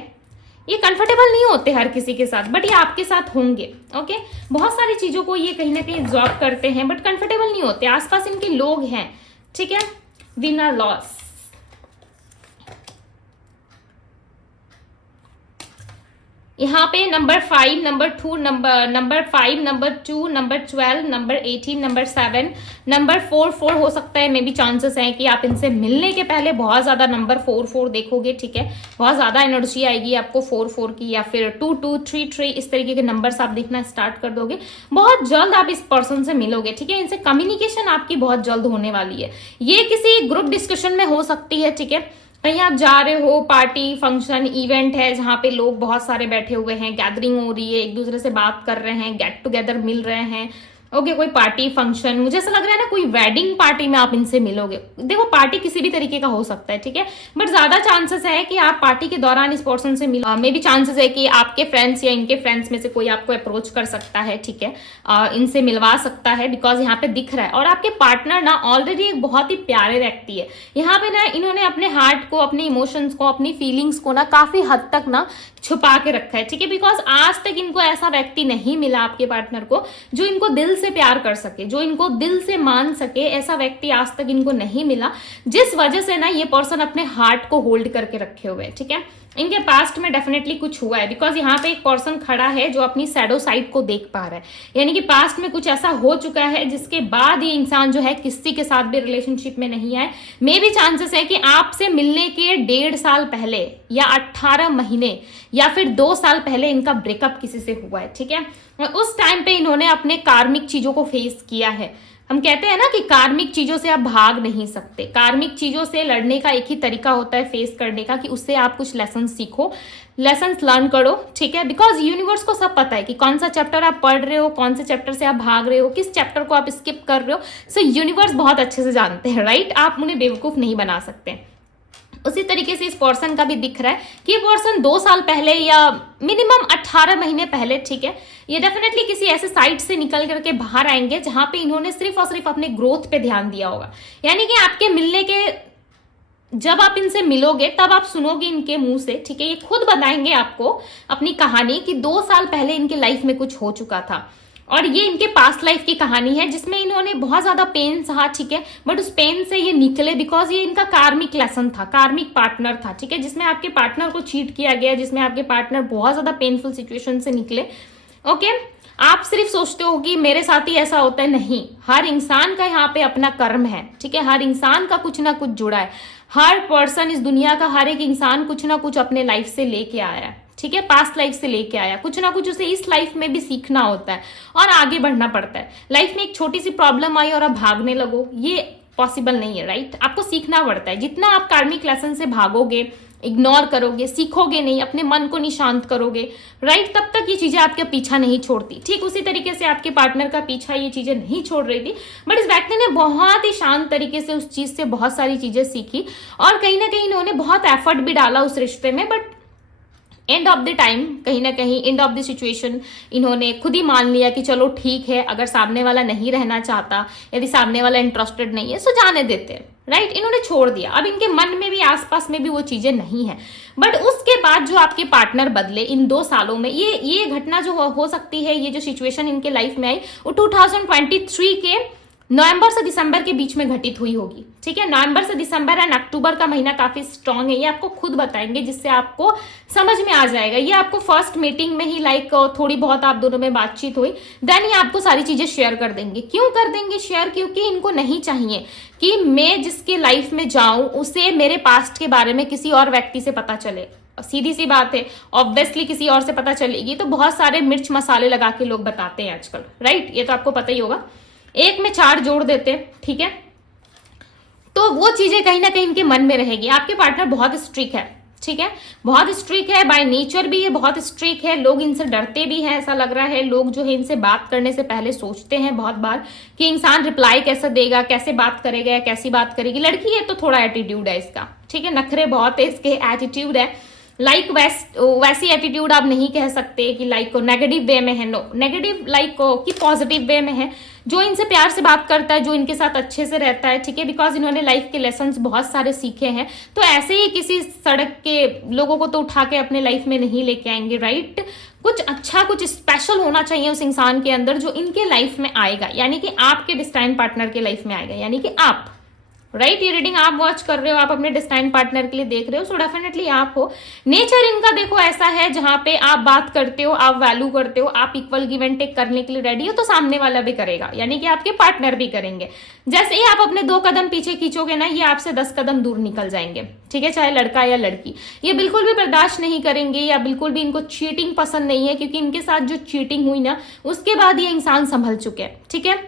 ये कंफर्टेबल नहीं होते हर किसी के साथ, बट ये आपके साथ होंगे, ओके। बहुत सारी चीजों को ये कहीं ना कहीं एब्जॉर्ब करते हैं, बट कंफर्टेबल नहीं होते। आसपास इनके लोग हैं, ठीक है। विनर लॉस, यहाँ पे number 5, number 2, number 5, number 2, number 12, number 18, number 7, number 4 हो सकता है। मे बी चांसेस हैं कि आप इनसे मिलने के पहले बहुत ज्यादा नंबर 4 देखोगे, ठीक है। बहुत ज्यादा एनर्जी आएगी आपको 4 की, या फिर 2, 3, इस तरीके के नंबर्स आप देखना स्टार्ट कर दोगे। बहुत जल्द आप इस पर्सन से मिलोगे, ठीक है। इनसे कम्युनिकेशन आपकी बहुत जल्द होने वाली है। ये किसी ग्रुप डिस्कशन में हो सकती है, ठीक है। कहीं आप जा रहे हो, पार्टी, फंक्शन, इवेंट है जहां पे लोग बहुत सारे बैठे हुए हैं, गैदरिंग हो रही है, एक दूसरे से बात कर रहे हैं, गेट टुगेदर मिल रहे हैं, ओके कोई पार्टी फंक्शन, मुझे ऐसा लग रहा है ना कोई वेडिंग पार्टी में आप इनसे मिलोगे। देखो पार्टी किसी भी तरीके का हो सकता है, ठीक है, बट ज्यादा चांसेस है कि आप पार्टी के दौरान इस पर्सन से मिलो। मे भी चांसेस है कि आपके फ्रेंड्स या इनके फ्रेंड्स में से कोई आपको अप्रोच कर सकता है, ठीक है, इनसे मिलवा सकता है, बिकॉज यहाँ पे दिख रहा है। और आपके पार्टनर ना ऑलरेडी एक बहुत ही प्यारे व्यक्ति है। यहाँ पे ना इन्होंने अपने हार्ट को, अपने इमोशंस को, अपनी फीलिंग्स को ना काफी हद तक ना छुपा के रखा है, ठीक है, बिकॉज आज तक इनको ऐसा व्यक्ति नहीं मिला आपके पार्टनर को जो इनको दिल से प्यार कर सके, जो इनको दिल से मान सके। ऐसा व्यक्ति आज तक इनको नहीं मिला, जिस वजह से ना ये पर्सन अपने हार्ट को होल्ड करके रखे हुए है, ठीक है। इनके पास्ट में डेफिनेटली कुछ हुआ है, बिकॉज यहाँ पे एक पर्सन खड़ा है जो अपनी सैडो साइड को देख पा रहा है, यानी कि पास्ट में कुछ ऐसा हो चुका है जिसके बाद ये इंसान जो है किसी के साथ भी रिलेशनशिप में नहीं आए। मे भी चांसेस है कि आपसे मिलने के 1.5 साल पहले या 18 महीने या फिर 2 साल पहले इनका ब्रेकअप किसी से हुआ है, ठीक है। और उस टाइम पे इन्होंने अपने कार्मिक चीजों को फेस किया है। हम कहते हैं ना कि कार्मिक चीजों से आप भाग नहीं सकते, कार्मिक चीजों से लड़ने का एक ही तरीका होता है फेस करने का, कि उससे आप कुछ लेसन सीखो, लेसन लर्न करो, ठीक है, बिकॉज यूनिवर्स को सब पता है कि कौन सा चैप्टर आप पढ़ रहे हो, कौन से चैप्टर से आप भाग रहे हो, किस चैप्टर को आप स्किप कर रहे हो। सो यूनिवर्स बहुत अच्छे से जानते हैं, राइट, आप उन्हें बेवकूफ नहीं बना सकते। उसी तरीके से इस पर्सन का भी दिख रहा है कि ये पर्सन 2 साल पहले या मिनिमम 18 महीने पहले, ठीक है, ये डेफिनेटली किसी ऐसे साइट से निकल करके बाहर आएंगे जहां पे इन्होंने सिर्फ और सिर्फ अपने ग्रोथ पे ध्यान दिया होगा। यानी कि आपके मिलने के, जब आप इनसे मिलोगे तब आप सुनोगे इनके मुंह से, ठीक है, ये खुद बताएंगे आपको अपनी कहानी कि 2 साल पहले इनके लाइफ में कुछ हो चुका था और ये इनके पास्ट लाइफ की कहानी है जिसमें इन्होंने बहुत ज्यादा पेन सहा, ठीक है, बट उस पेन से ये निकले बिकॉज ये इनका कार्मिक लेसन था, कार्मिक पार्टनर था, ठीक है, जिसमें आपके पार्टनर को चीट किया गया, जिसमें आपके पार्टनर बहुत ज्यादा पेनफुल सिचुएशन से निकले। ओके, आप सिर्फ सोचते हो कि मेरे साथ ही ऐसा होता है, नहीं, हर इंसान का यहाँ पे अपना कर्म है, ठीक है, हर इंसान का कुछ ना कुछ जुड़ा है, हर पर्सन, इस दुनिया का हर एक इंसान कुछ ना कुछ अपने लाइफ से लेके आया है, ठीक है, पास्ट लाइफ से लेके आया, कुछ ना कुछ उसे इस लाइफ में भी सीखना होता है और आगे बढ़ना पड़ता है। लाइफ में एक छोटी सी प्रॉब्लम आई और आप भागने लगो, ये पॉसिबल नहीं है, राइट, आपको सीखना पड़ता है। जितना आप कार्मिक लेसन से भागोगे, इग्नोर करोगे, सीखोगे नहीं, अपने मन को नहीं शांत करोगे, राइट, तब तक ये चीजें आपका पीछा नहीं छोड़ती। ठीक उसी तरीके से आपके पार्टनर का पीछा ये चीजें नहीं छोड़ रही थी, बट इस व्यक्ति ने बहुत ही शांत तरीके से उस चीज से बहुत सारी चीजें सीखी और कहीं ना कहीं इन्होंने बहुत एफर्ट भी डाला उस रिश्ते में, but end of the time, कहीं ना कहीं एंड ऑफ द सिचुएशन, इन्होंने खुद ही मान लिया कि चलो ठीक है, अगर सामने वाला नहीं रहना चाहता, यदि सामने वाला इंटरेस्टेड नहीं है तो जाने देते हैं, राइट, इन्होंने छोड़ दिया। अब इनके मन में भी, आसपास में भी वो चीजें नहीं है। बट उसके बाद जो आपके पार्टनर बदले इन 2 सालों में, ये घटना जो हो सकती है, ये जो सिचुएशन इनके लाइफ में आई, वो 2023 के नवंबर से दिसंबर के बीच में घटित हुई होगी, ठीक है। नवंबर से दिसंबर एंड अक्टूबर का महीना काफी स्ट्रांग है, ये आपको खुद बताएंगे, जिससे आपको समझ में आ जाएगा। ये आपको फर्स्ट मीटिंग में ही लाइक थोड़ी बहुत आप दोनों में बातचीत हुई, देन ये आपको सारी चीजें शेयर कर देंगे। क्यों कर देंगे शेयर? क्योंकि इनको नहीं चाहिए कि मैं जिसके लाइफ में जाऊं उसे मेरे पास्ट के बारे में किसी और व्यक्ति से पता चले। सीधी सी बात है, ऑब्वियसली किसी और से पता चलेगी तो बहुत सारे मिर्च मसाले लगा के लोग बताते हैं आजकल, राइट, ये तो आपको पता ही होगा, 1 में 4 जोड़ देते हैं, ठीक है। तो वो चीजें कहीं ना कहीं इनके मन में रहेगी। आपके पार्टनर बहुत स्ट्रिक्ट है, ठीक है, बहुत स्ट्रिक्ट है, बाय नेचर भी ये बहुत स्ट्रिक्ट है। लोग इनसे डरते भी हैं, ऐसा लग रहा है। लोग जो है इनसे बात करने से पहले सोचते हैं बहुत बार कि इंसान रिप्लाई कैसे देगा, कैसे बात करेगा, कैसी बात करेगी। लड़की है तो थोड़ा एटीट्यूड है इसका, ठीक है, नखरे बहुत है इसके, एटीट्यूड है, लाइक वैसी एटीट्यूड आप नहीं कह सकते कि लाइक नेगेटिव वे में है, नो, नेगेटिव लाइक कि पॉजिटिव वे में है। जो इनसे प्यार से बात करता है, जो इनके साथ अच्छे से रहता है, ठीक है, बिकॉज इन्होंने लाइफ के लेसन्स बहुत सारे सीखे हैं, तो ऐसे ही किसी सड़क के लोगों को तो उठा के अपने लाइफ में नहीं लेके आएंगे, राइट। कुछ अच्छा, कुछ स्पेशल होना चाहिए उस इंसान के अंदर जो इनके लाइफ में आएगा, यानी कि आपके डिस्टाइन पार्टनर के लाइफ में आएगा, यानी कि आप, राइट। ये रीडिंग आप वॉच कर रहे हो, आप अपने डिस्टाइन पार्टनर के लिए देख रहे हो, सो डेफिनेटली आप हो। नेचर इनका देखो ऐसा है जहां पे आप बात करते हो, आप वैल्यू करते हो, आप इक्वल गिव एंड टेक करने के लिए रेडी हो, तो सामने वाला भी करेगा, यानी कि आपके पार्टनर भी करेंगे। जैसे ही आप अपने 2 कदम पीछे खींचोगे ना, ये आपसे 10 कदम दूर निकल जाएंगे, ठीक है, चाहे लड़का या लड़की। ये बिल्कुल भी बर्दाश्त नहीं करेंगे या बिल्कुल भी इनको चीटिंग पसंद नहीं है, क्योंकि इनके साथ जो चीटिंग हुई ना, उसके बाद ये इंसान संभल चुके हैं, ठीक है।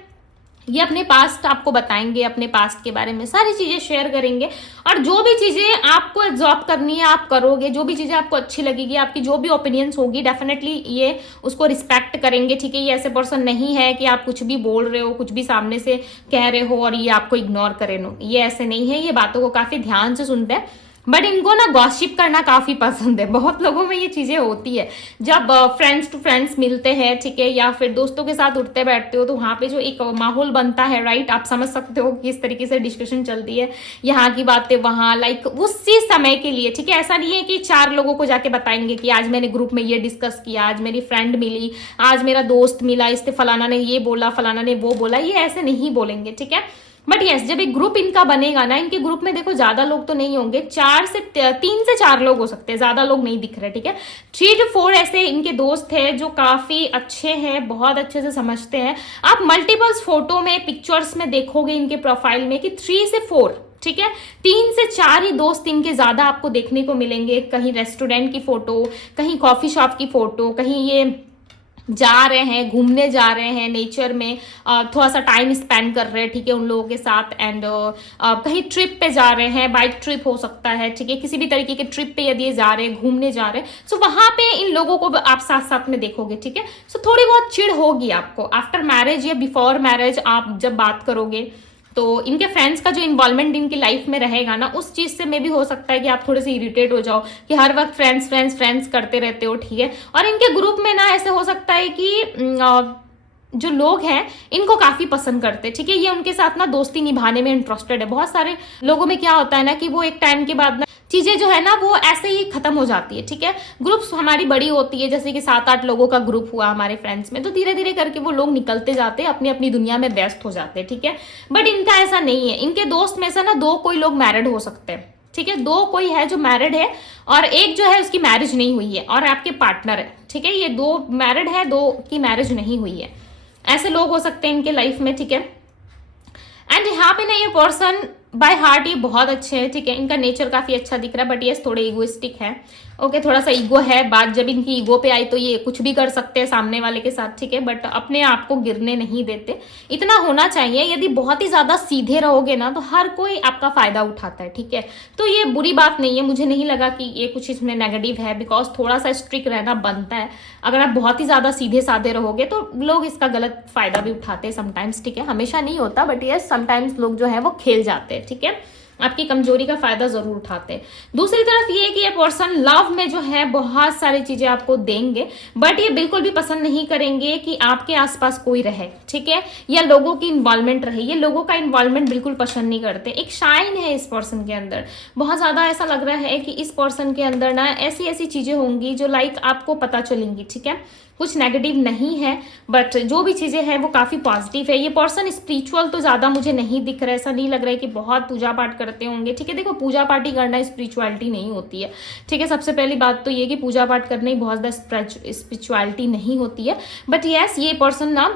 ये अपने पास्ट आपको बताएंगे, अपने पास्ट के बारे में सारी चीजें शेयर करेंगे, और जो भी चीजें आपको एब्जॉर्ब करनी है आप करोगे, जो भी चीजें आपको अच्छी लगेगी, आपकी जो भी ओपिनियंस होगी डेफिनेटली ये उसको रिस्पेक्ट करेंगे, ठीक है। ये ऐसे पर्सन नहीं है कि आप कुछ भी बोल रहे हो, कुछ भी सामने से कह रहे हो और ये आपको इग्नोर करे, नो, ये ऐसे नहीं है। ये बातों को काफी ध्यान से सुनते हैं, बट इनको ना गॉसिप करना काफी पसंद है। बहुत लोगों में ये चीजें होती है, जब फ्रेंड्स टू फ्रेंड्स मिलते हैं, ठीक है, या फिर दोस्तों के साथ उठते बैठते हो तो वहां पे जो एक माहौल बनता है, राइट, आप समझ सकते हो किस तरीके से डिस्कशन चलती है, यहाँ की बातें वहां, लाइक उसी समय के लिए, ठीक है। ऐसा नहीं है कि 4 लोगों को जाके बताएंगे कि आज मैंने ग्रुप में ये डिस्कस किया, आज मेरी फ्रेंड मिली, आज मेरा दोस्त मिला, इससे फलाना ने ये बोला, फलाना ने वो बोला, ये ऐसे नहीं बोलेंगे, ठीक है। बट यस, जब एक ग्रुप इनका बनेगा ना, इनके ग्रुप में देखो ज्यादा लोग तो नहीं होंगे, 3 से 4 लोग हो सकते हैं, ज्यादा लोग नहीं दिख रहे, ठीक है। 3 to 4 ऐसे इनके दोस्त हैं जो काफी अच्छे हैं, बहुत अच्छे से समझते हैं। आप मल्टीपल्स फोटो में, पिक्चर्स में देखोगे इनके प्रोफाइल में कि 3 से 4, ठीक है, 3 से 4 ही दोस्त इनके ज्यादा आपको देखने को मिलेंगे। कहीं रेस्टोरेंट की फोटो, कहीं कॉफी शॉप की फोटो, कहीं ये जा रहे हैं, घूमने जा रहे हैं नेचर में, थोड़ा सा टाइम स्पेंड कर रहे हैं, ठीक है, उन लोगों के साथ, एंड कहीं ट्रिप पे जा रहे हैं, बाइक ट्रिप हो सकता है, ठीक है, किसी भी तरीके के ट्रिप पे यदि ये जा रहे हैं, घूमने जा रहे हैं, सो वहां पे इन लोगों को आप साथ साथ में देखोगे, ठीक है। सो थोड़ी बहुत चिढ़ होगी आपको आफ्टर मैरिज या बिफोर मैरिज, आप जब बात करोगे तो इनके फ्रेंड्स का जो इन्वॉल्वमेंट इनकी लाइफ में रहेगा ना, उस चीज से में भी हो सकता है कि आप थोड़े से इरिटेट हो जाओ कि हर वक्त फ्रेंड्स फ्रेंड्स फ्रेंड्स करते रहते हो, ठीक है। और इनके ग्रुप में ना ऐसे हो सकता है कि जो लोग हैं इनको काफी पसंद करते हैं, ठीक है, ये उनके साथ ना दोस्ती निभाने में इंटरेस्टेड है। बहुत सारे लोगों में क्या होता है ना कि वो एक टाइम के बाद ना चीजें जो है ना वो ऐसे ही खत्म हो जाती है, ठीक है। ग्रुप्स हमारी बड़ी होती है, जैसे कि 7-8 लोगों का ग्रुप हुआ हमारे फ्रेंड्स में, तो धीरे धीरे करके वो लोग निकलते जाते हैं, अपनी अपनी दुनिया में व्यस्त हो जाते हैं, ठीक है। बट इनका ऐसा नहीं है, इनके दोस्त में से ना 2 कोई लोग मैरिड हो सकते हैं, ठीक है, 2 कोई है जो मैरिड है और एक जो है उसकी मैरिज नहीं हुई है, और आपके पार्टनर है, ठीक है। ये 2 मैरिड है, 2 की मैरिज नहीं हुई है, ऐसे लोग हो सकते हैं इनके लाइफ में, ठीक है। एंड यहाँ पे ना ये पर्सन बाय हार्ट ये बहुत अच्छे हैं, ठीक है, इनका नेचर काफी अच्छा दिख रहा है, बट ये थोड़े इगोइस्टिक है, ओके, थोड़ा सा ईगो है। बात जब इनकी ईगो पे आई तो ये कुछ भी कर सकते हैं सामने वाले के साथ, ठीक है, बट अपने आप को गिरने नहीं देते, इतना होना चाहिए। यदि बहुत ही ज्यादा सीधे रहोगे ना तो हर कोई आपका फायदा उठाता है, ठीक है, तो ये बुरी बात नहीं है, मुझे नहीं लगा कि ये कुछ इसमें नेगेटिव है, बिकॉज थोड़ा सा स्ट्रिक्ट रहना बनता है। अगर आप बहुत ही ज्यादा सीधे साधे रहोगे तो लोग इसका गलत फायदा भी उठाते हैं समटाइम्स, ठीक है, हमेशा नहीं होता, बट ये समटाइम्स लोग जो है वो खेल जाते हैं, ठीक है, आपकी कमजोरी का फायदा जरूर उठाते हैं। दूसरी तरफ ये कि ये पर्सन लव में जो है बहुत सारी चीजें आपको देंगे, बट ये बिल्कुल भी पसंद नहीं करेंगे कि आपके आसपास कोई रहे, ठीक है, या लोगों की इन्वॉल्वमेंट रहे, ये लोगों का इन्वॉल्वमेंट बिल्कुल पसंद नहीं करते। एक शाइन है इस पर्सन के अंदर, बहुत ज्यादा ऐसा लग रहा है कि इस पर्सन के अंदर ना ऐसी ऐसी चीजें होंगी जो लाइक आपको पता चलेंगी, ठीक है, कुछ नेगेटिव नहीं है, बट जो भी चीजें हैं वो काफी पॉजिटिव है। ये पर्सन स्पिरिचुअल तो ज्यादा मुझे नहीं दिख रहा है, ऐसा नहीं लग रहा है कि बहुत पूजा पाठ करते होंगे, ठीक है, देखो पूजा पाठ ही करना स्पिरिचुअलिटी नहीं होती है, ठीक है, सबसे पहली बात तो ये कि पूजा पाठ करना ही बहुत ज्यादा स्पिरिचुअलिटी नहीं होती है। बट यस, ये पर्सन ना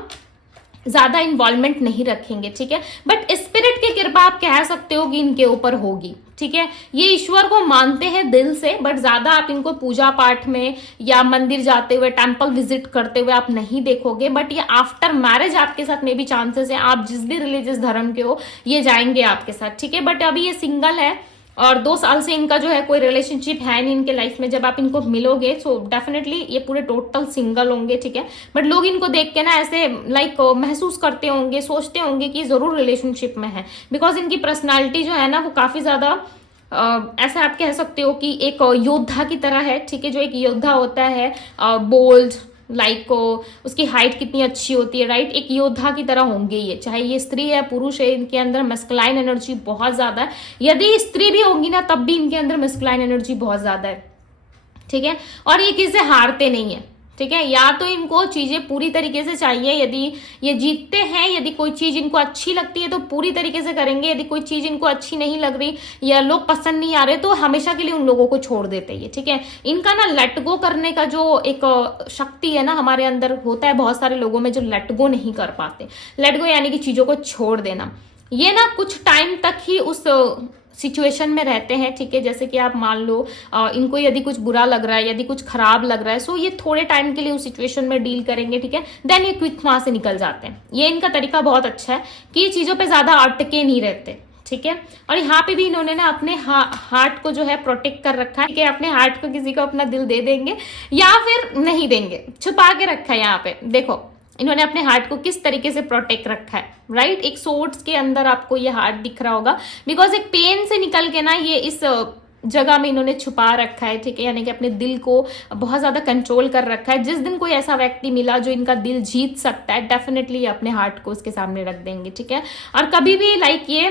ज्यादा इन्वॉल्वमेंट नहीं रखेंगे, ठीक है, बट स्पिरिट की कृपा आप कह सकते हो कि इनके ऊपर होगी, ठीक है, ये ईश्वर को मानते हैं दिल से, बट ज्यादा आप इनको पूजा पाठ में या मंदिर जाते हुए, टेंपल विजिट करते हुए आप नहीं देखोगे। बट ये आफ्टर मैरिज आपके साथ में भी चांसेस है, आप जिस भी रिलीजियस धर्म के हो ये जाएंगे आपके साथ, ठीक है, बट अभी ये सिंगल है और 2 साल से इनका जो है कोई रिलेशनशिप है नहीं इनके लाइफ में। जब आप इनको मिलोगे सो डेफिनेटली ये पूरे टोटल सिंगल होंगे, ठीक है, बट लोग इनको देख के ना ऐसे लाइक महसूस करते होंगे, सोचते होंगे कि जरूर रिलेशनशिप में है, बिकॉज इनकी पर्सनालिटी जो है ना वो काफी ज्यादा ऐसा आप कह सकते हो कि एक योद्धा की तरह है, ठीक है, जो एक योद्धा होता है, बोल्ड, लाइक उसकी हाइट कितनी अच्छी होती है, राइट, एक योद्धा की तरह होंगे ये, चाहे ये स्त्री है पुरुष है, इनके अंदर मस्कुलाइन एनर्जी बहुत ज्यादा है। यदि स्त्री भी होंगी ना तब भी इनके अंदर मस्कुलाइन एनर्जी बहुत ज्यादा है, ठीक है, और ये किसी से हारते नहीं है, ठीक है, या तो इनको चीजें पूरी तरीके से चाहिए, यदि ये जीतते हैं, यदि कोई चीज इनको अच्छी लगती है तो पूरी तरीके से करेंगे, यदि कोई चीज इनको अच्छी नहीं लग रही या लोग पसंद नहीं आ रहे तो हमेशा के लिए उन लोगों को छोड़ देते हैं, ठीक है। इनका ना लेट गो करने का जो एक शक्ति है ना हमारे अंदर होता है, बहुत सारे लोगों में जो लेट गो नहीं कर पाते। लेट गो यानी कि चीजों को छोड़ देना, ये ना कुछ टाइम तक ही उस सिचुएशन में रहते हैं, ठीक है, जैसे कि आप मान लो इनको यदि कुछ बुरा लग रहा है, यदि कुछ खराब लग रहा है, सो ये थोड़े टाइम के लिए उस सिचुएशन में डील करेंगे, ठीक है, देन ये क्विक वहां से निकल जाते हैं। ये इनका तरीका बहुत अच्छा है कि ये चीजों पे ज्यादा अटके नहीं रहते, ठीक है। और यहाँ पे भी इन्होंने ना अपने हार्ट को जो है प्रोटेक्ट कर रखा है, ठीक है, अपने हार्ट को किसी को अपना दिल दे देंगे या फिर नहीं देंगे, छुपा के रखा है। यहाँ पे देखो इन्होंने अपने हार्ट को किस तरीके से प्रोटेक्ट रखा है, राइट। एक सोर्ट्स के अंदर आपको ये हार्ट दिख रहा होगा, बिकॉज एक पेन से निकल के ना ये इस जगह में इन्होंने छुपा रखा है, ठीक है, यानी कि अपने दिल को बहुत ज्यादा कंट्रोल कर रखा है। जिस दिन कोई ऐसा व्यक्ति मिला जो इनका दिल जीत सकता है, डेफिनेटली अपने हार्ट को उसके सामने रख देंगे, ठीक है। और कभी भी लाइक ये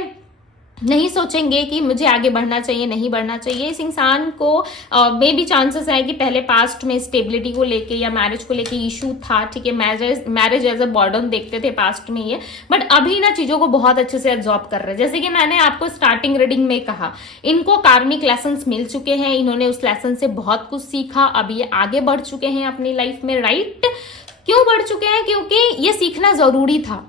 नहीं सोचेंगे कि मुझे आगे बढ़ना चाहिए, नहीं बढ़ना चाहिए। इस इंसान को मे भी चांसेस है कि पहले पास्ट में स्टेबिलिटी को लेके या मैरिज को लेके इशू था, ठीक है, मैरिज एज अ बर्डन देखते थे पास्ट में ये, बट अभी ना चीजों को बहुत अच्छे से एब्जॉर्ब कर रहे हैं। जैसे कि मैंने आपको स्टार्टिंग रीडिंग में कहा, इनको कार्मिक लेसन्स मिल चुके हैं, इन्होंने उस लेसन से बहुत कुछ सीखा, अब ये आगे बढ़ चुके हैं अपनी लाइफ में, राइट। क्यों बढ़ चुके हैं? क्योंकि ये सीखना जरूरी था।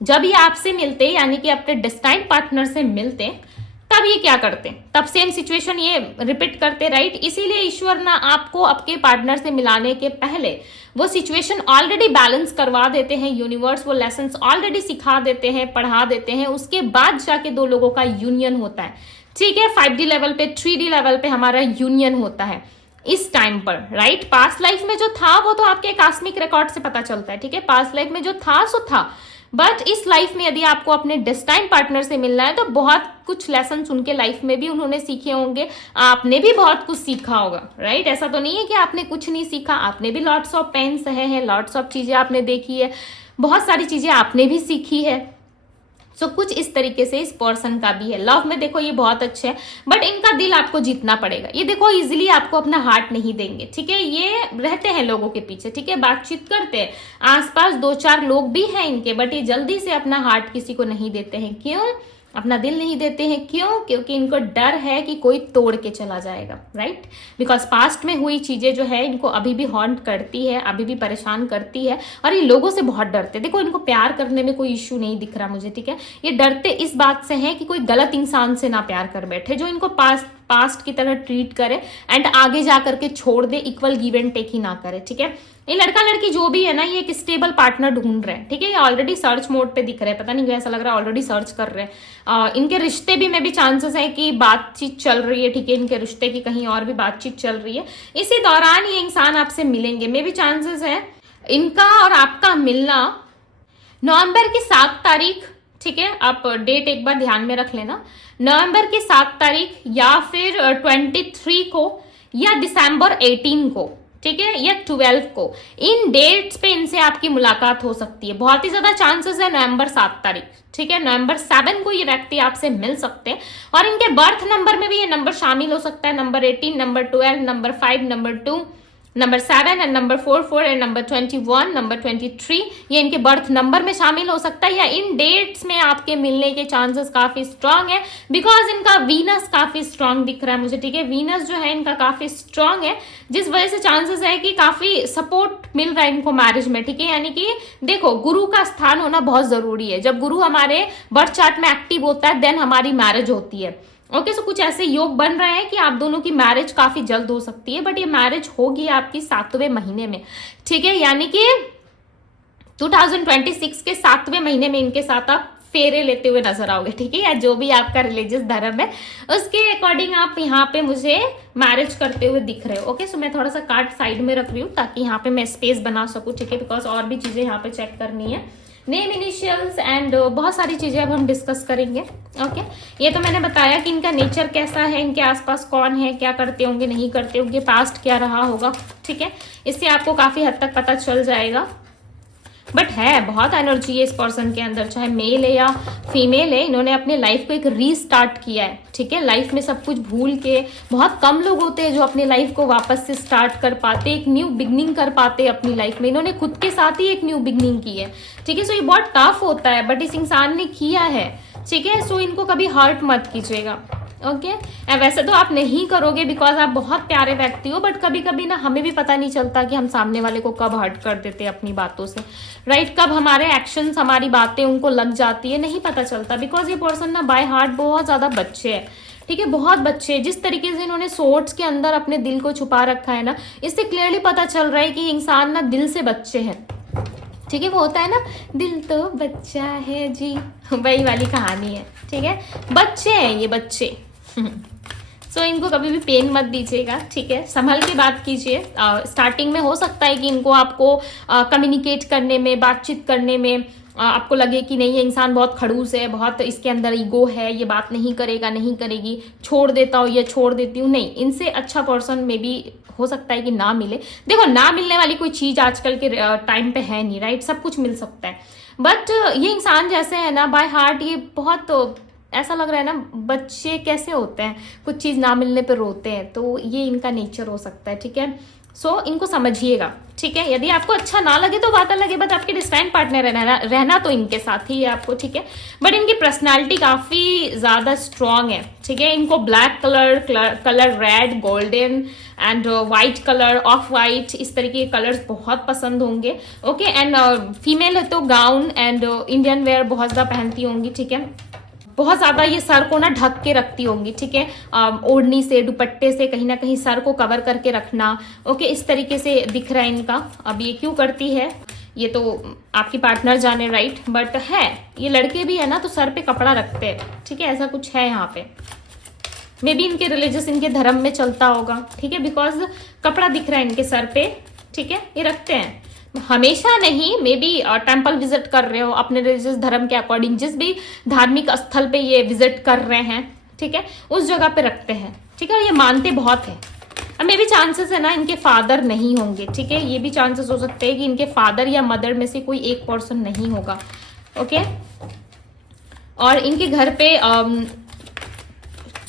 जब ये आपसे मिलते यानी कि अपने डेस्टाइन पार्टनर से मिलते, तब ये क्या करते? तब सेम सिचुएशन ये रिपीट करते, राइट। इसीलिए ईश्वर ना आपको आपके पार्टनर से मिलाने के पहले वो सिचुएशन ऑलरेडी बैलेंस करवा देते हैं। यूनिवर्स वो लेसन्स ऑलरेडी सिखा देते हैं, पढ़ा देते हैं, उसके बाद जाके दो लोगों का यूनियन होता है, ठीक है। 5D लेवल पे, 3D लेवल पे हमारा यूनियन होता है इस टाइम पर, राइट। पास्ट लाइफ में जो था वो तो आपके कास्मिक रिकॉर्ड से पता चलता है, ठीक है, पास्ट लाइफ में जो था सो था, बट इस लाइफ में यदि आपको अपने डेस्टाइन पार्टनर से मिलना है तो बहुत कुछ लेसन उनके लाइफ में भी उन्होंने सीखे होंगे, आपने भी बहुत कुछ सीखा होगा, राइट। ऐसा तो नहीं है कि आपने कुछ नहीं सीखा, आपने भी लॉट्स ऑफ पेन सहे हैं, लॉट्स ऑफ चीजें आपने देखी है, बहुत सारी चीजें आपने भी सीखी है। सो कुछ इस तरीके से इस पर्सन का भी है। लव में देखो ये बहुत अच्छे है, बट इनका दिल आपको जीतना पड़ेगा। ये देखो इजीली आपको अपना हार्ट नहीं देंगे, ठीक है, ये रहते हैं लोगों के पीछे, ठीक है, बातचीत करते हैं, आसपास 2-4 लोग भी हैं इनके, बट ये जल्दी से अपना हार्ट किसी को नहीं देते हैं। क्यों? अपना दिल नहीं देते हैं, क्यों? क्योंकि इनको डर है कि कोई तोड़ के चला जाएगा, राइट। बिकॉज पास्ट में हुई चीजें जो है इनको अभी भी हॉन्ट करती है, अभी भी परेशान करती है, और ये लोगों से बहुत डरते हैं। देखो इनको प्यार करने में कोई इश्यू नहीं दिख रहा मुझे, ठीक है, ये डरते इस बात से हैं कि कोई गलत इंसान से ना प्यार कर बैठे जो इनको पास्ट की तरह ट्रीट करे एंड आगे जा करके छोड़ दे, इक्वल गिव एंड टेक ही ना करे, ठीक है। ये लड़का लड़की जो भी है ना, ये एक स्टेबल पार्टनर ढूंढ रहे हैं, ठीक है, ये ऑलरेडी सर्च मोड पे दिख रहे हैं, पता नहीं क्यों ऐसा लग रहा है ऑलरेडी सर्च कर रहे हैं। इनके रिश्ते भी में भी चांसेस है कि बातचीत चल रही है, ठीक है, इनके रिश्ते की कहीं और भी बातचीत चल रही है। इसी दौरान ये इंसान आपसे मिलेंगे, में भी चांसेस है इनका और आपका मिलना नवंबर की 7 तारीख, ठीक है, आप डेट एक बार ध्यान में रख लेना, नवंबर की 7 तारीख या फिर 23 को या दिसंबर 18 को, ठीक है, या 12 को, इन डेट्स पे इनसे आपकी मुलाकात हो सकती है। बहुत ही ज्यादा चांसेस है नवंबर 7 तारीख, ठीक है, नवंबर 7 को ये व्यक्ति आपसे मिल सकते हैं, और इनके बर्थ नंबर में भी ये नंबर शामिल हो सकता है, number 18, number 12, number 5, number 2, number 7 and number 4 and number 21, number 23, ये इनके बर्थ नंबर में शामिल हो सकता है, या इन डेट्स में आपके मिलने के चांसेस काफी स्ट्रांग है, बिकॉज इनका वीनस काफी स्ट्रांग दिख रहा है मुझे, ठीक है, वीनस जो है इनका काफी स्ट्रांग है, जिस वजह से चांसेस है कि काफी सपोर्ट मिल रहा है इनको मैरिज में, ठीक है। यानी कि देखो गुरु का स्थान होना बहुत जरूरी है, जब गुरु हमारे बर्थ चार्ट में एक्टिव होता है देन हमारी मैरिज होती है। ओके, सो कुछ ऐसे योग बन रहे हैं कि आप दोनों की मैरिज काफी जल्द हो सकती है, बट ये मैरिज होगी आपकी 7वें महीने में, ठीक है, यानी कि 2026 के 7वें महीने में इनके साथ आप फेरे लेते हुए नजर आओगे, ठीक है, या जो भी आपका रिलीजियस धर्म है उसके अकॉर्डिंग आप यहाँ पे मुझे मैरिज करते हुए दिख रहे हो। ओके, सो मैं थोड़ा सा कार्ड साइड में रख रही हूँ ताकि यहाँ पे मैं स्पेस बना सकूँ, ठीक है, बिकॉज और भी चीजें यहाँ पे चेक करनी है, नेम, इनिशियल्स एंड बहुत सारी चीजें अब हम डिस्कस करेंगे। ओके, ये तो मैंने बताया कि इनका नेचर कैसा है, इनके आसपास कौन है, क्या करते होंगे, नहीं करते होंगे, पास्ट क्या रहा होगा, ठीक है, इससे आपको काफी हद तक पता चल जाएगा। बट है बहुत एनर्जी है इस पर्सन के अंदर, चाहे मेल है या फीमेल है, इन्होंने अपने लाइफ को एक रीस्टार्ट किया है, ठीक है, लाइफ में सब कुछ भूल के। बहुत कम लोग होते हैं जो अपने लाइफ को वापस से स्टार्ट कर पाते, एक न्यू बिगनिंग कर पाते अपनी लाइफ में, इन्होंने खुद के साथ ही एक न्यू बिगनिंग की है, ठीक है। सो ये बहुत टफ होता है बट इस इंसान ने किया है, ठीक है, सो इनको कभी हर्ट मत कीजिएगा। ओके, वैसे तो आप नहीं करोगे बिकॉज आप बहुत प्यारे व्यक्ति हो, बट कभी कभी ना हमें भी पता नहीं चलता कि हम सामने वाले को कब हर्ट कर देते हैं अपनी बातों से, राइट, कब हमारे एक्शंस, हमारी बातें उनको लग जाती है, नहीं पता चलता, बिकॉज ये पर्सन ना बाय हार्ट बहुत ज्यादा बच्चे है, ठीक है, बहुत बच्चे, जिस तरीके से इन्होंने सोर्ट्स के अंदर अपने दिल को छुपा रखा है ना, इससे क्लियरली पता चल रहा है कि इंसान ना दिल से बच्चे हैं। ठीक है, वो होता है ना, दिल तो बच्चा है जी, वही वाली कहानी है। ठीक है, बच्चे हैं ये, बच्चे। सो इनको कभी भी पेन मत दीजिएगा, ठीक है, संभल के बात कीजिए। स्टार्टिंग में हो सकता है कि इनको आपको कम्युनिकेट करने में, बातचीत करने में आपको लगे कि नहीं, ये इंसान बहुत खड़ूस है, बहुत इसके अंदर ईगो है, ये बात नहीं करेगा, नहीं करेगी, छोड़ देता हूँ, ये छोड़ देती हूँ। नहीं, इनसे अच्छा पर्सन मे बी हो सकता है कि ना मिले। देखो, ना मिलने वाली कोई चीज आजकल के टाइम पे है नहीं, राइट, सब कुछ मिल सकता है। बट ये इंसान जैसे है ना, बाय हार्ट ये बहुत ऐसा लग रहा है ना, बच्चे कैसे होते हैं, कुछ चीज ना मिलने पर रोते हैं, तो ये इनका नेचर हो सकता है। ठीक है, सो इनको समझिएगा। ठीक है, यदि आपको अच्छा ना लगे तो बात अलग है, बट आपके डिस्टेंस पार्टनर रहना तो इनके साथ ही है आपको। ठीक है, बट इनकी पर्सनालिटी काफी ज्यादा स्ट्रांग है। ठीक है, इनको black colour red, golden and white colour, of white, इस तरीके के कलर्स बहुत पसंद होंगे। ओके, एंड फीमेल है तो गाउन एंड इंडियन वेयर बहुत ज्यादा पहनती होंगी। ठीक है, बहुत ज्यादा ये सर को ना ढक के रखती होंगी। ठीक है, ओढ़नी से, दुपट्टे से कहीं ना कहीं सर को कवर करके रखना। ओके, इस तरीके से दिख रहा है इनका। अब ये क्यों करती है ये तो आपकी पार्टनर जाने, राइट, बट है, ये लड़के भी है ना तो सर पे कपड़ा रखते हैं। ठीक है, ऐसा कुछ है यहाँ पे, मे बी इनके रिलीजियस, इनके धर्म में चलता होगा। ठीक है, बिकॉज कपड़ा दिख रहा है इनके सर पे। ठीक है, ये रखते हैं, हमेशा नहीं, मे बी टेम्पल विजिट कर रहे हो अपने रिलीजियस धर्म के अकॉर्डिंग, जिस भी धार्मिक स्थल पे ये विजिट कर रहे हैं, ठीक है, उस जगह पे रखते हैं। ठीक है, और ये मानते बहुत है। अब मे भी चांसेस है ना इनके फादर नहीं होंगे। ठीक है, ये भी चांसेस हो सकते हैं कि इनके फादर या मदर में से कोई एक पर्सन नहीं होगा। ओके, और इनके घर पे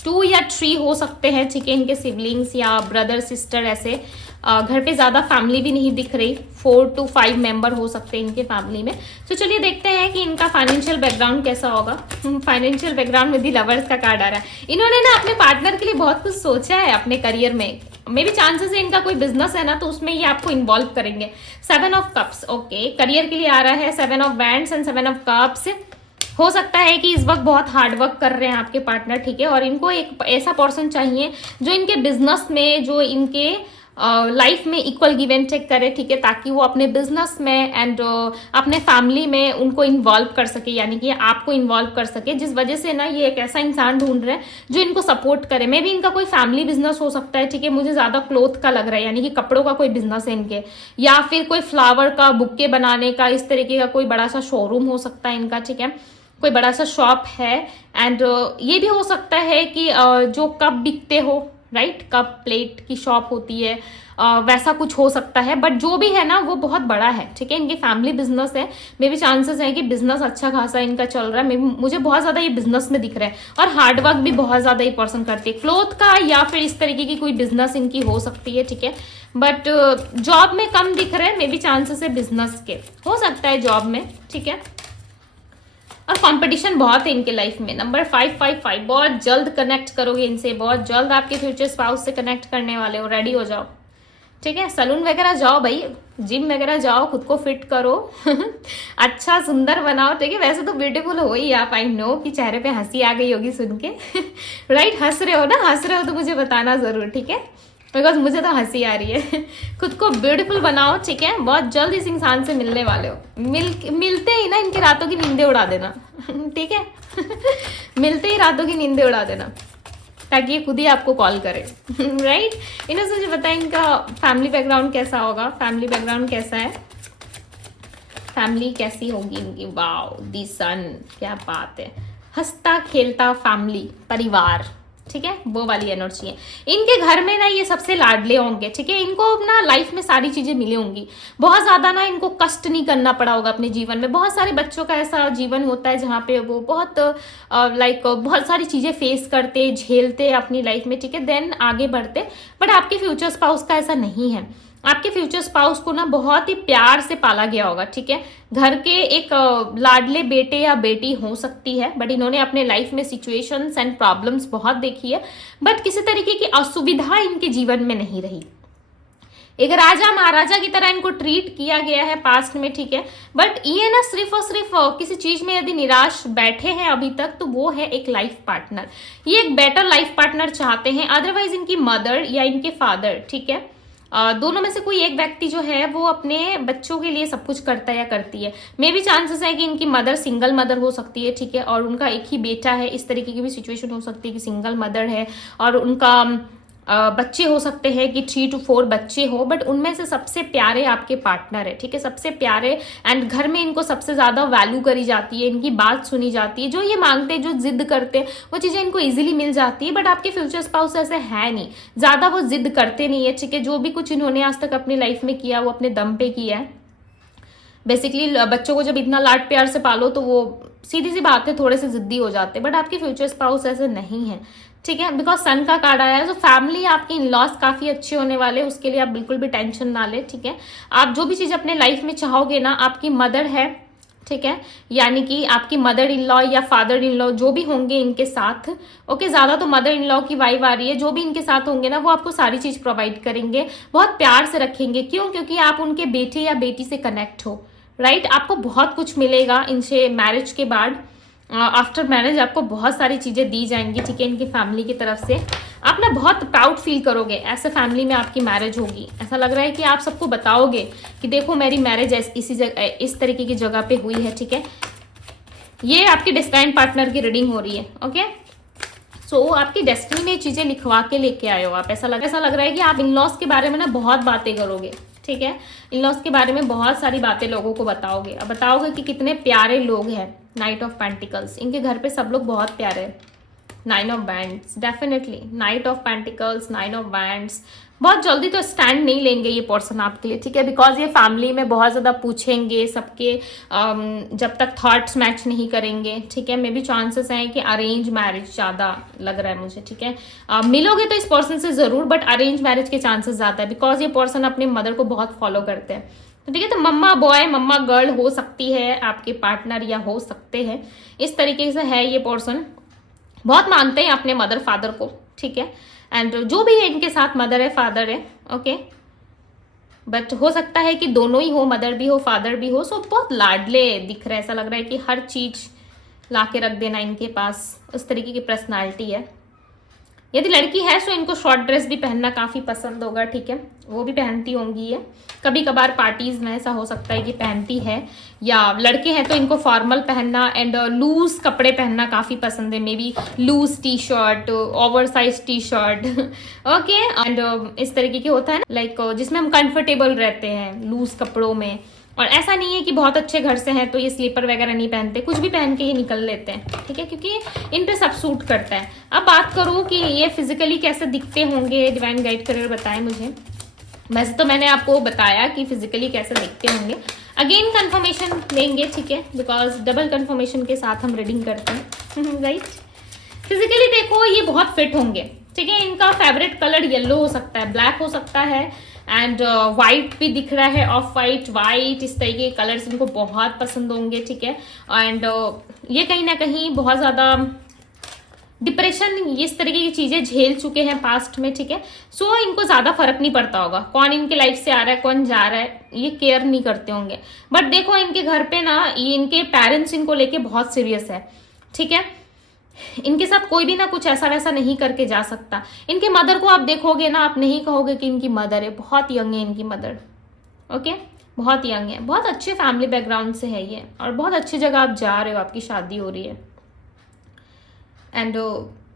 2 या 3 हो सकते हैं। ठीक है, इनके सिबलिंग्स या ब्रदर सिस्टर, ऐसे घर पे ज्यादा फैमिली भी नहीं दिख रही, 4 to 5 मेंबर हो सकते हैं इनके फैमिली में। तो चलिए देखते हैं कि इनका फाइनेंशियल बैकग्राउंड कैसा होगा। फाइनेंशियल बैकग्राउंड में दी लवर्स का कार्ड आ रहा है। इन्होंने ना अपने पार्टनर के लिए बहुत कुछ सोचा है अपने करियर में। मे भी चांसेस है इनका कोई बिजनेस है ना, तो उसमें ये आपको इन्वॉल्व करेंगे। 7 ऑफ कप्स, ओके, करियर के लिए आ रहा है 7 of wands and 7 of cups. हो सकता है कि इस वक्त बहुत हार्ड वर्क कर रहे हैं आपके पार्टनर। ठीक है, और इनको एक ऐसा पर्सन चाहिए जो इनके बिजनेस में, जो इनके लाइफ में इक्वल गिव एंड टेक करे। ठीक है, ताकि वो अपने बिजनेस में एंड अपने फैमिली में उनको इन्वॉल्व कर सके, यानी कि आपको इन्वॉल्व कर सके, जिस वजह से ना ये एक ऐसा इंसान ढूंढ रहे हैं जो इनको सपोर्ट करे। मे भी इनका कोई फैमिली बिजनेस हो सकता है। ठीक है, मुझे ज्यादा क्लोथ का लग रहा है, यानी कि कपड़ों का कोई बिजनेस है इनके, या फिर कोई फ्लावर का, बुक्के बनाने का, इस तरीके का कोई बड़ा सा शोरूम हो सकता है इनका। ठीक है, कोई बड़ा सा शॉप है। एंड ये भी हो सकता है कि जो कप बिकते हो, राइट, कप प्लेट की शॉप होती है, वैसा कुछ हो सकता है। बट जो भी है ना वो बहुत बड़ा है। ठीक है, इनकी फैमिली बिजनेस है। मे भी चांसेस है कि बिजनेस अच्छा खासा इनका चल रहा है। मे भी मुझे बहुत ज्यादा ये बिजनेस में दिख रहा है, और हार्डवर्क भी बहुत ज्यादा ये पर्सन करती है। क्लोथ का या फिर इस तरीके की कोई बिजनेस इनकी हो सकती है। ठीक है, बट जॉब में कम दिख रहे हैं। मे भी चांसेस है बिजनेस के, हो सकता है जॉब में। ठीक है, और कंपटीशन बहुत है इनके लाइफ में। नंबर 555, बहुत जल्द कनेक्ट करोगे इनसे, बहुत जल्द आपके फ्यूचर स्पाउस से कनेक्ट करने वाले हो। रेडी हो जाओ। ठीक है, सलून वगैरह जाओ भाई, जिम वगैरह जाओ, खुद को फिट करो अच्छा सुंदर बनाओ। ठीक है, वैसे तो ब्यूटीफुल हो ही आप, आई नो कि चेहरे पे हंसी आ गई होगी सुन के राइट, हंस रहे हो ना, हंस रहे हो तो मुझे बताना जरूर। ठीक है, बिकॉज मुझे तो हंसी आ रही है खुद को ब्यूटीफुल बनाओ। ठीक है, बहुत जल्द इस इंसान से मिलने वाले हो। मिलते ही ना इनके रातों की नींदें उड़ा देना ठीक है मिलते ही रातों की नींदें उड़ा देना, ताकि ये खुद ही आपको कॉल करे राइट। इन्हें मुझे बताएं इनका फैमिली बैकग्राउंड कैसा होगा। फैमिली बैकग्राउंड कैसा है, फैमिली कैसी होगी इनकी। वाओ, दी सन, क्या बात है। हंसता खेलता फैमिली, परिवार। ठीक है, वो वाली एनर्जी है इनके घर में ना। ये सबसे लाडले होंगे। ठीक है, इनको अपना लाइफ में सारी चीजें मिली होंगी, बहुत ज्यादा ना इनको कष्ट नहीं करना पड़ा होगा अपने जीवन में। बहुत सारे बच्चों का ऐसा जीवन होता है जहाँ पे वो बहुत बहुत सारी चीजें फेस करते, झेलते अपनी लाइफ में। ठीक है, देन आगे बढ़ते। बट आपके फ्यूचर स्पाउस का ऐसा नहीं है। आपके फ्यूचर स्पाउस को ना बहुत ही प्यार से पाला गया होगा। ठीक है, घर के एक लाडले बेटे या बेटी हो सकती है, बट इन्होंने अपने लाइफ में सिचुएशंस एंड प्रॉब्लम्स बहुत देखी है, बट किसी तरीके की असुविधा इनके जीवन में नहीं रही। एक राजा महाराजा की तरह इनको ट्रीट किया गया है पास्ट में, ठीक है। बट ये ना सिर्फ और सिर्फ किसी चीज में यदि निराश बैठे हैं अभी तक, तो वो है एक लाइफ पार्टनर। ये एक बेटर लाइफ पार्टनर चाहते हैं, अदरवाइज इनकी मदर या इनके फादर, ठीक है, दोनों में से कोई एक व्यक्ति जो है वो अपने बच्चों के लिए सब कुछ करता है या करती है। मे भी चांसेस है कि इनकी मदर सिंगल मदर हो सकती है, ठीक है, और उनका एक ही बेटा है। इस तरीके की भी सिचुएशन हो सकती है कि सिंगल मदर है और उनका बच्चे हो सकते हैं कि 3 to 4 बच्चे हो, बट उनमें से सबसे प्यारे आपके पार्टनर है, ठीक है, सबसे प्यारे। एंड घर में इनको सबसे ज्यादा वैल्यू करी जाती है, इनकी बात सुनी जाती है, जो ये मांगते हैं, जो जिद करते हैं, वो चीजें इनको इजीली मिल जाती है। बट आपके फ्यूचर स्पाउस ऐसे है नहीं, ज्यादा वो जिद करते नहीं है, ठीक है। जो भी कुछ इन्होंने आज तक अपनी लाइफ में किया वो अपने दम पे किया है। बेसिकली बच्चों को जब इतना लाड प्यार से पालो तो वो सीधी सी बात है थोड़े से जिद्दी हो जाते हैं, बट आपके फ्यूचर स्पाउस ऐसे नहीं है, ठीक है, बिकॉज सन का कार्ड आया है। तो फैमिली आपकी इन लॉस काफी अच्छे होने वाले, उसके लिए आप बिल्कुल भी टेंशन ना ले, ठीक है। आप जो भी चीज अपने लाइफ में चाहोगे ना, आपकी मदर है, ठीक है, यानी कि आपकी मदर इन लॉ या फादर इन लॉ जो भी होंगे इनके साथ, ओके, ज्यादा तो मदर इन लॉ की वाइब आ रही है, जो भी इनके साथ होंगे ना वो आपको सारी चीज प्रोवाइड करेंगे, बहुत प्यार से रखेंगे। क्यों? क्योंकि आप उनके बेटे या बेटी से कनेक्ट हो, राइट। आपको बहुत कुछ मिलेगा इनसे मैरिज के बाद, आफ्टर मैरिज आपको बहुत सारी चीजें दी जाएंगी, ठीक है, इनकी फैमिली की तरफ से। आप ना बहुत प्राउड फील करोगे ऐसे फैमिली में आपकी मैरिज होगी। ऐसा लग रहा है कि आप सबको बताओगे कि देखो मेरी मैरिज इसी जगह, इस तरीके की जगह पे हुई है, ठीक है। ये आपकी डेस्टाइन पार्टनर की रीडिंग हो रही है, ओके। सो आपकी डेस्टिनी में चीजें लिखवा के लेके आए हो आप। ऐसा लग रहा है कि आप इन लॉस के बारे में ना बहुत बातें करोगे, ठीक है, इन लॉस के बारे में बहुत सारी बातें लोगों को बताओगे। अब बताओगे कि कितने प्यारे लोग हैं। नाइट ऑफ पेंटिकल्स, इनके घर पे सब लोग बहुत प्यारे हैं। 9 of bands, definitely night of pentacles, 9 of bands. बहुत जल्दी तो स्टैंड नहीं लेंगे ये पर्सन आपके लिए, ठीक है, बिकॉज ये फैमिली में बहुत ज्यादा पूछेंगे सबके, जब तक थॉट्स मैच नहीं करेंगे, ठीक है। मे बी चांसेस हैं कि अरेंज मैरिज ज्यादा लग रहा है मुझे, ठीक है। मिलोगे तो इस पर्सन से जरूर, बट अरेंज मैरिज के चांसेस ज्यादा है, बिकॉज ये पर्सन अपने मदर को बहुत फॉलो करते हैं, तो ठीक है। तो मम्मा बॉय, मम्मा गर्ल हो सकती है आपके पार्टनर, या हो सकते हैं, इस तरीके से है ये पर्सन। बहुत मानते हैं अपने मदर फादर को, ठीक है, एंड जो भी है इनके साथ मदर है फादर है, ओके। बट हो सकता है कि दोनों ही हो, मदर भी हो फादर भी हो। सो बहुत लाडले दिख रहा है, ऐसा लग रहा है कि हर चीज ला के रख देना इनके पास, उस तरीके की पर्सनालिटी है। यदि लड़की है तो इनको शॉर्ट ड्रेस भी पहनना काफी पसंद होगा, ठीक है, वो भी पहनती होंगी ये कभी कभार पार्टीज में, ऐसा हो सकता है कि पहनती है। या लड़के हैं तो इनको फॉर्मल पहनना एंड लूज कपड़े पहनना काफी पसंद है, maybe loose T shirt, over size T shirt, okay. And इस तरीके के होता है ना, लाइक जिसमें हम कंफर्टेबल रहते हैं लूज कपड़ों में। और ऐसा नहीं है कि बहुत अच्छे घर से हैं तो ये स्लीपर वगैरह नहीं पहनते, कुछ भी पहन के ये निकल लेते हैं, ठीक है, क्योंकि इन पे सब सूट करता है। अब बात करूं कि ये फिजिकली कैसे दिखते होंगे, डिवाइन गाइड करियर बताएं मुझे। वैसे तो मैंने आपको बताया कि फिजिकली कैसे दिखते होंगे, अगेन कंफर्मेशन लेंगे, ठीक है, बिकॉज डबल कंफर्मेशन के साथ हम रीडिंग करते हैं, राइट। फिजिकली देखो ये बहुत फिट होंगे, ठीक है, इनका फेवरेट कलर येलो हो सकता है, ब्लैक हो सकता है, एंड व्हाइट भी दिख रहा है, ऑफ वाइट, इस तरीके के कलर्स इनको बहुत पसंद होंगे, ठीक है। एंड ये कहीं ना कहीं बहुत ज्यादा डिप्रेशन, इस तरीके की चीजें झेल चुके हैं पास्ट में, ठीक है। सो इनको ज्यादा फर्क नहीं पड़ता होगा कौन इनके लाइफ से आ रहा है कौन जा रहा है, ये केयर नहीं करते होंगे। बट देखो इनके घर पे ना ये इनके पेरेंट्स इनको लेके बहुत सीरियस है, ठीक है, इनके साथ कोई भी ना कुछ ऐसा वैसा नहीं करके जा सकता। इनके मदर को आप देखोगे ना, आप नहीं कहोगे कि इनकी मदर है, बहुत यंग है इनकी मदर, ओके, बहुत यंग है, बहुत अच्छे फैमिली बैकग्राउंड से है ये, और बहुत अच्छी जगह आप जा रहे हो, आपकी शादी हो रही है। एंड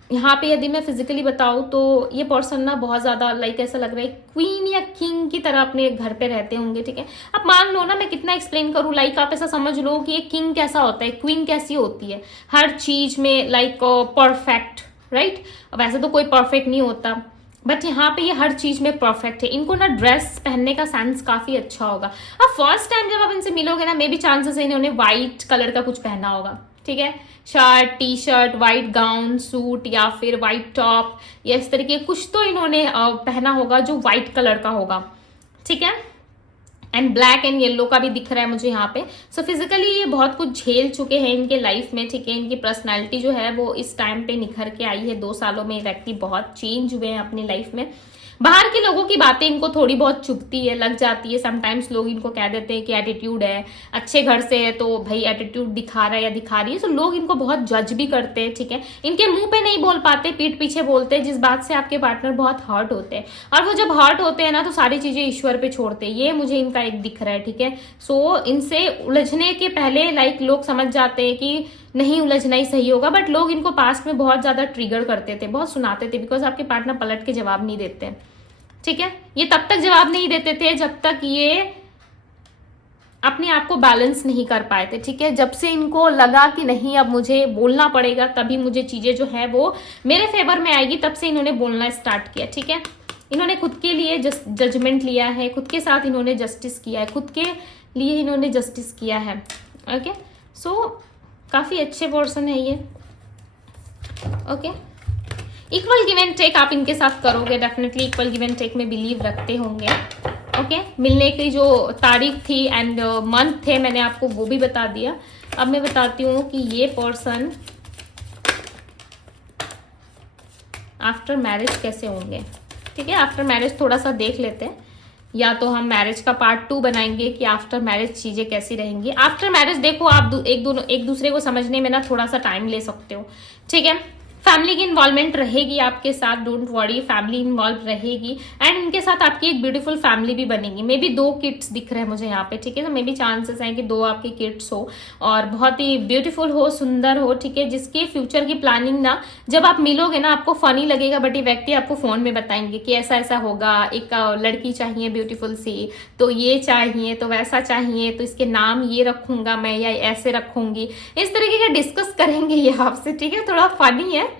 यहाँ पे यदि मैं फिजिकली बताऊँ तो ये पर्सन ना बहुत ज्यादा लाइक ऐसा लग रहा है क्वीन या किंग की तरह अपने घर पे रहते होंगे, ठीक है। अब मान लो ना, मैं कितना एक्सप्लेन करूँ, लाइक आप ऐसा समझ लो कि एक किंग कैसा होता है, क्वीन कैसी होती है, हर चीज में लाइक परफेक्ट, राइट। वैसे तो कोई परफेक्ट नहीं होता, बट यहाँ पे ये हर चीज में परफेक्ट है। इनको ना ड्रेस पहनने का सेंस काफी अच्छा होगा। अब फर्स्ट टाइम जब आप इनसे मिलोगे ना, मे बी चांसेस है इन्होंने व्हाइट कलर का कुछ पहना होगा, ठीक है, shirt, T shirt, white gown, suit, या फिर व्हाइट टॉप, या इस तरीके कुछ तो इन्होंने पहना होगा जो व्हाइट कलर का होगा, ठीक है। एंड ब्लैक एंड येलो का भी दिख रहा है मुझे यहाँ पे। सो फिजिकली ये बहुत कुछ झेल चुके हैं इनके लाइफ में, ठीक है। इनकी पर्सनालिटी जो है वो इस टाइम पे निखर के आई है। 2 सालों में व्यक्ति बहुत चेंज हुए हैं अपनी लाइफ में। बाहर के लोगों की बातें इनको थोड़ी बहुत चुभती है, लग जाती है। समटाइम्स लोग इनको कह देते हैं कि एटीट्यूड है, अच्छे घर से है तो भाई एटीट्यूड दिखा रहा है या दिखा रही है। सो लोग इनको बहुत जज भी करते हैं, ठीक है। इनके मुंह पे नहीं बोल पाते, पीठ पीछे बोलते हैं, जिस बात से आपके पार्टनर बहुत हर्ट होते हैं। और वो जब हर्ट होते हैं ना तो सारी चीजें ईश्वर पे छोड़ते हैं। ये मुझे इनका एक दिख रहा है, ठीक है। सो इनसे उलझने के पहले लोग समझ जाते हैं कि नहीं उलझना ही सही होगा, बट लोग इनको पास्ट में बहुत ज्यादा ट्रिगर करते थे, बहुत सुनाते थे, बिकॉज आपके पार्टनर पलट के जवाब नहीं देते, ठीक है। ये तब तक जवाब नहीं देते थे जब तक ये अपने आप को बैलेंस नहीं कर पाए थे, ठीक है। जब से इनको लगा कि नहीं अब मुझे बोलना पड़ेगा, तभी मुझे चीजें जो है वो मेरे फेवर में आएगी, तब से इन्होंने बोलना स्टार्ट किया, ठीक है। इन्होंने खुद के लिए जजमेंट लिया है, खुद के साथ इन्होंने जस्टिस किया है, खुद के लिए इन्होंने जस्टिस किया है। ओके, सो काफी अच्छे पर्सन है ये। Okay, equal give and take आप इनके साथ करोगे, definitely equal give and take में बिलीव रखते होंगे। ओके, मिलने की जो तारीख थी एंड मंथ थे मैंने आपको वो भी बता दिया। अब मैं बताती हूँ कि ये पर्सन आफ्टर मैरिज कैसे होंगे, ठीक है। आफ्टर मैरिज थोड़ा सा देख लेते हैं, या तो हम मैरिज का पार्ट 2 बनाएंगे कि आफ्टर मैरिज चीजें कैसी रहेंगी। आफ्टर मैरिज देखो आप एक दूसरे को समझने में ना थोड़ा सा टाइम ले सकते हो, ठीक है। फैमिली की इन्वॉल्वमेंट रहेगी आपके साथ, डोंट वरी, फैमिली इन्वॉल्व रहेगी एंड इनके साथ आपकी एक ब्यूटीफुल फैमिली भी बनेगी। मे बी 2 किड्स दिख रहे हैं मुझे यहाँ पे, ठीक है। तो मे बी चांसेस हैं कि 2 आपके किड्स हो और बहुत ही ब्यूटीफुल हो, सुंदर हो, ठीक है। जिसके फ्यूचर की प्लानिंग ना जब आप मिलोगे ना आपको फनी लगेगा, बट ये व्यक्ति आपको फोन में बताएंगे कि ऐसा ऐसा होगा, एक लड़की चाहिए ब्यूटीफुल सी, तो ये चाहिए, तो वैसा चाहिए, तो इसके नाम ये रखूंगा मैं या ऐसे रखूंगी, इस तरीके का डिस्कस करेंगे ये आपसे, ठीक है। थोड़ा फनी है,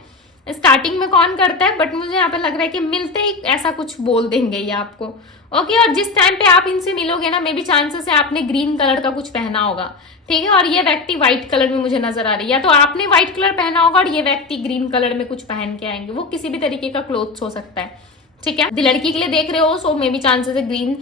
स्टार्टिंग में कौन करता है, बट मुझे यहाँ पे लग रहा है कि मिलते ही ऐसा कुछ बोल देंगे ये आपको। ओके, और जिस टाइम पे आप इनसे मिलोगे ना मे बी चांसेस है आपने ग्रीन कलर का कुछ पहना होगा, ठीक है। और ये व्यक्ति व्हाइट कलर में मुझे नजर आ रही है, या तो आपने व्हाइट कलर पहना होगा और ये व्यक्ति ग्रीन कलर में कुछ पहन के आएंगे। वो किसी भी तरीके का क्लोथ्स हो सकता है, ठीक है। लड़की के लिए देख रहे हो सो मे बी चांसेस है ग्रीन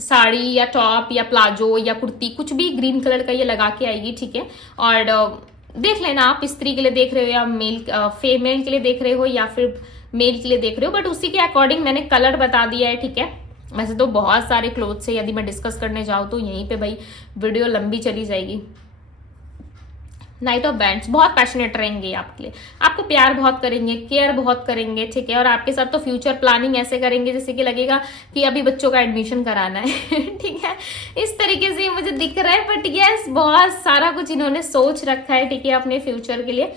साड़ी या टॉप या प्लाजो या कुर्ती, कुछ भी ग्रीन कलर का ये लगा के आएगी, ठीक है। और देख लेना आप स्त्री के लिए देख रहे हो या फीमेल के लिए देख रहे हो या फिर मेल के लिए देख रहे हो, बट उसी के अकॉर्डिंग मैंने कलर बता दिया है, ठीक है। वैसे तो बहुत सारे क्लोथ्स है, यदि मैं डिस्कस करने जाऊँ तो यहीं पे भाई वीडियो लंबी चली जाएगी। नाइट ऑफ बैंड्स बहुत पैशनेट रहेंगे आपके लिए, आपको प्यार बहुत करेंगे, केयर बहुत करेंगे, ठीक है। और आपके साथ तो फ्यूचर प्लानिंग ऐसे करेंगे जैसे कि लगेगा कि अभी बच्चों का एडमिशन कराना है ठीक है, इस तरीके से मुझे दिख रहा है। बट यस, बहुत सारा कुछ इन्होंने सोच रखा है, ठीक है, अपने फ्यूचर के लिए।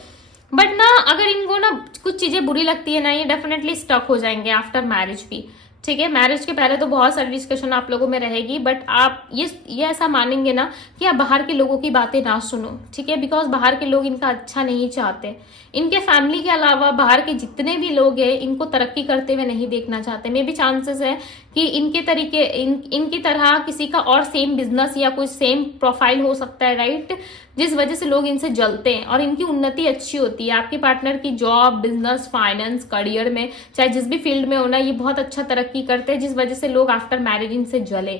बट ना अगर इनको ना कुछ चीजें बुरी लगती है ना, ये डेफिनेटली स्टक हो जाएंगे आफ्टर मैरिज भी, ठीक है। मैरिज के पहले तो बहुत सारी डिस्कशन आप लोगों में रहेगी, बट आप ये ऐसा मानेंगे ना कि आप बाहर के लोगों की बातें ना सुनो, ठीक है। बिकॉज बाहर के लोग इनका अच्छा नहीं चाहते, इनके फैमिली के अलावा बाहर के जितने भी लोग हैं इनको तरक्की करते हुए नहीं देखना चाहते। मे भी चांसेस है कि इनकी तरह किसी का और सेम बिजनेस या कोई सेम प्रोफाइल हो सकता है, राइट, जिस वजह से लोग इनसे जलते हैं और इनकी उन्नति अच्छी होती है। आपके पार्टनर की जॉब, बिजनेस, फाइनेंस, करियर में, चाहे जिस भी फील्ड में होना, ये बहुत अच्छा तरक्की करते हैं, जिस वजह से लोग आफ्टर मैरिज इनसे जले।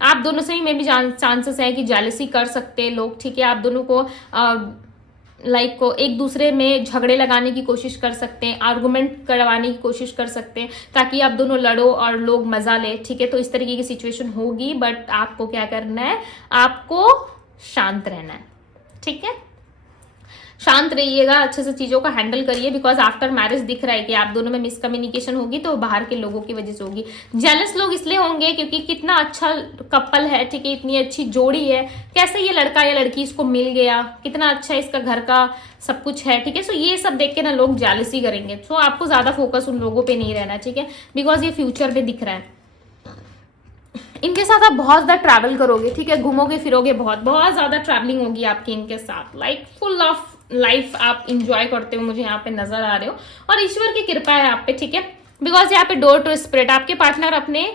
आप दोनों से ही में भी चांसेस है कि जेलसी कर सकते हैं लोग, ठीक है। आप दोनों को को एक दूसरे में झगड़े लगाने की कोशिश कर सकते हैं, आर्गुमेंट करवाने की कोशिश कर सकते हैं ताकि आप दोनों लड़ो और लोग मजा ले, ठीक है। तो इस तरीके की सिचुएशन होगी, बट आपको क्या करना है, आपको शांत रहना है, ठीक है। शांत रहिएगा, अच्छे से चीजों का हैंडल करिए, बिकॉज आफ्टर मैरिज दिख रहा है कि आप दोनों में मिसकम्युनिकेशन होगी तो बाहर के लोगों की वजह से होगी। जेलस लोग इसलिए होंगे क्योंकि कितना अच्छा कपल है, ठीक है, इतनी अच्छी जोड़ी है, कैसे ये लड़का या लड़की इसको मिल गया, कितना अच्छा इसका घर का सब कुछ है, ठीक है। सो ये सब देख के ना लोग जेलसी करेंगे। सो आपको ज्यादा फोकस उन लोगों पे नहीं रहना, ठीक है, बिकॉज ये फ्यूचर में दिख रहा है। इनके साथ आप बहुत ज्यादा ट्रैवल करोगे, ठीक है, घूमोगे फिरोगे, बहुत बहुत ज्यादा ट्रैवलिंग होगी आपकी इनके साथ, फुल ऑफ लाइफ आप इंजॉय करते हो, मुझे यहाँ पे नजर आ रहे हो। और ईश्वर की कृपा है आप पे, ठीक है, बिकॉज यहाँ पे डोर टू स्पिरिट, आपके पार्टनर अपने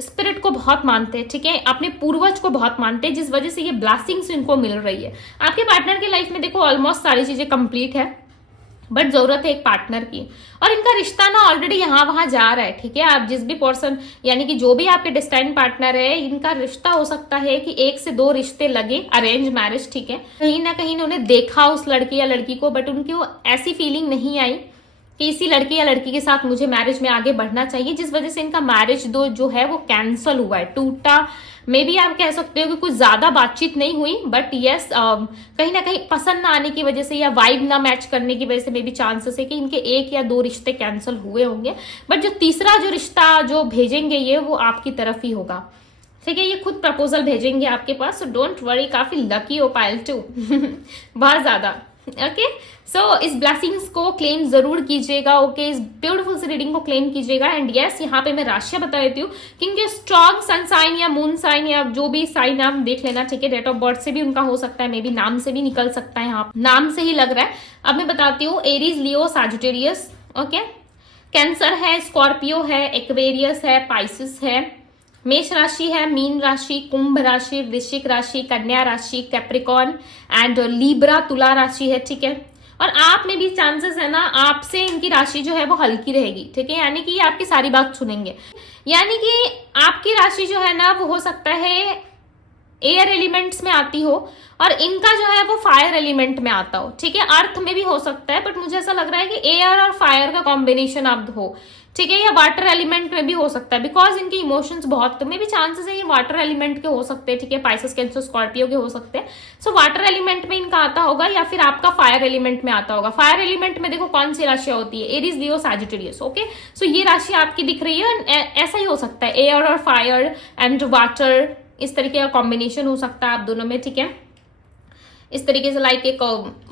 स्पिरिट को बहुत मानते हैं, ठीक है, अपने पूर्वज को बहुत मानते हैं, जिस वजह से ये ब्लेसिंग्स इनको मिल रही है। आपके पार्टनर की लाइफ में देखो ऑलमोस्ट सारी चीजें कंप्लीट है, बट जरूरत है एक पार्टनर की। और इनका रिश्ता ना ऑलरेडी यहाँ वहां जा रहा है, ठीक है। आप जिस भी पर्सन यानी कि जो भी आपके डेस्टाइन पार्टनर है, इनका रिश्ता हो सकता है कि 1 से 2 रिश्ते लगे, अरेंज मैरिज, ठीक है। कहीं ना कहीं उन्होंने देखा उस लड़के या लड़की को, बट उनकी वो ऐसी फीलिंग नहीं आई कि इसी लड़के या लड़की के साथ मुझे मैरिज में आगे बढ़ना चाहिए, जिस वजह से इनका मैरिज जो है वो कैंसल हुआ है, टूटा। मे बी आप कह सकते हो कि कुछ ज्यादा बातचीत नहीं हुई, बट यस कहीं ना कहीं पसंद ना आने की वजह से या वाइब ना मैच करने की वजह से मे बी चांसेस है कि इनके 1 या 2 रिश्ते कैंसिल हुए होंगे। बट जो तीसरा जो रिश्ता जो भेजेंगे ये वो आपकी तरफ ही होगा, ठीक है। ये खुद प्रपोजल भेजेंगे आपके पास, सो डोंट वरी, काफी लकी हो पायल टू बहुत ज्यादा। ओके, सो इस ब्लेसिंग्स को क्लेम जरूर कीजिएगा। ओके, इस ब्यूटीफुल से रीडिंग को क्लेम कीजिएगा। एंड यस, यहाँ पे मैं राशियां बता देती हूँ कि इनके स्ट्रॉन्ग सन साइन या मून साइन या जो भी साइन आप देख लेना, ठीक है। डेट ऑफ बर्थ से भी उनका हो सकता है, मे बी नाम से भी निकल सकता है, यहाँ नाम से ही लग रहा है। अब मैं बताती हूँ, एरीज, लियो, सैजिटेरियस, ओके, कैंसर है, स्कॉर्पियो है, एक्वेरियस है, पाइसिस है, मेष राशि है, मीन राशि, कुंभ राशि, वृश्चिक राशि, कन्या राशि, कैप्रिकॉर्न एंड लीब्रा, तुला राशि है, ठीक है। और आप में भी चांसेस है ना, आपसे इनकी राशि जो है वो हल्की रहेगी, ठीक है। यानी कि आपकी सारी बात सुनेंगे, यानी कि आपकी राशि जो है ना वो हो सकता है एयर एलिमेंट्स में आती हो और इनका जो है वो फायर एलिमेंट में आता हो, ठीक है। अर्थ में भी हो सकता है, बट मुझे ऐसा लग रहा है कि एयर और फायर का कॉम्बिनेशन अब हो, ठीक है। या वाटर एलिमेंट में भी हो सकता है, बिकॉज इनके इमोशंस बहुत, तो मे भी चांसेस है ये वाटर एलिमेंट के हो सकते हैं, ठीक है। पाइसेस, कैंसर, स्कॉर्पियो के हो सकते हैं। सो वाटर एलिमेंट में इनका आता होगा या फिर आपका फायर एलिमेंट में आता होगा। फायर एलिमेंट में देखो कौन सी राशियां होती है, एरीज, लियो, सैजिटेरियस, ओके। सो ये राशि आपकी दिख रही है, ऐसा ही हो सकता है, एयर और फायर एंड वाटर, इस तरीके का कॉम्बिनेशन हो सकता है आप दोनों में, ठीक है। इस तरीके से लाइक एक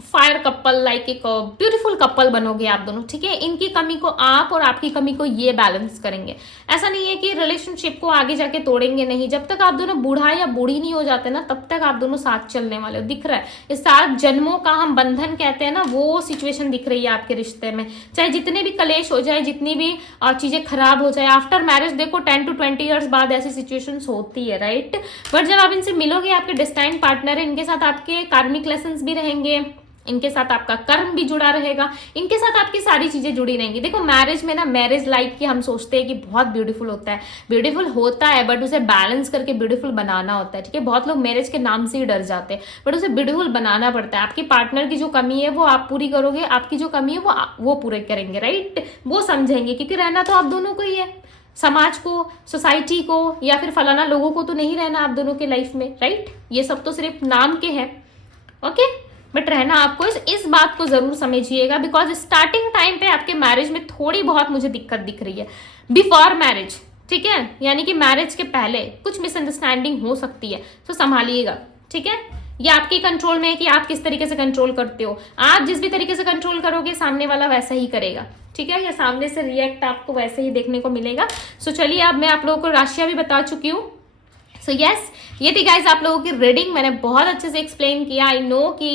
फायर कपल, लाइक एक ब्यूटीफुल कपल बनोगे आप दोनों, ठीक है। इनकी कमी को आप और आपकी कमी को ये बैलेंस करेंगे। ऐसा नहीं है कि रिलेशनशिप को आगे जाके तोड़ेंगे, नहीं। जब तक आप दोनों बूढ़ा या बूढ़ी नहीं हो जाते ना, तब तक आप दोनों साथ चलने वाले हो, दिख रहा है। इस 7 जन्मों का हम बंधन कहते हैं ना, वो सिचुएशन दिख रही है आपके रिश्ते में। चाहे जितने भी कलेश हो जाए, जितनी भी चीजें खराब हो जाए, आफ्टर मैरिज देखो 10 to 20 ईयर्स बाद ऐसी सिचुएशंस होती है, राइट। बट जब आप इनसे मिलोगे, आपके डेस्टाइन पार्टनर है, इनके साथ आपके कार्मिक लेसन्स भी रहेंगे, इनके साथ आपका कर्म भी जुड़ा रहेगा, इनके साथ आपकी सारी चीजें जुड़ी रहेंगी। देखो मैरिज में ना, मैरिज लाइफ की हम सोचते हैं कि बहुत ब्यूटीफुल होता है, ब्यूटीफुल होता है, बट उसे बैलेंस करके ब्यूटीफुल बनाना होता है, ठीक है। बहुत लोग मैरिज के नाम से ही डर जाते हैं, बट उसे ब्यूटीफुल बनाना पड़ता है। आपके पार्टनर की जो कमी है वो आप पूरी करोगे, आपकी जो कमी है वो पूरे करेंगे, राइट। वो समझेंगे, क्योंकि रहना तो आप दोनों को ही है, समाज को, सोसाइटी को या फिर फलाना लोगों को तो नहीं रहना आप दोनों के लाइफ में, राइट। ये सब तो सिर्फ नाम के हैं, ओके। बट रहना आपको, इस बात को जरूर समझिएगा, बिकॉज स्टार्टिंग टाइम पे आपके मैरिज में थोड़ी बहुत मुझे दिक्कत दिख रही है, बिफोर मैरिज, ठीक है। यानी कि मैरिज के पहले कुछ मिसअंडरस्टैंडिंग हो सकती है, तो संभालिएगा, ठीक है। ये आपके कंट्रोल में है कि आप किस तरीके से कंट्रोल करते हो। आप जिस भी तरीके से कंट्रोल करोगे, सामने वाला वैसा ही करेगा, ठीक है। या सामने से रिएक्ट आपको वैसे ही देखने को मिलेगा। सो चलिए, अब मैं आप लोगों को राशियां भी बता चुकी हूँ। सो यस, ये थी गाइज आप लोगों की रीडिंग। मैंने बहुत अच्छे से एक्सप्लेन किया। आई नो कि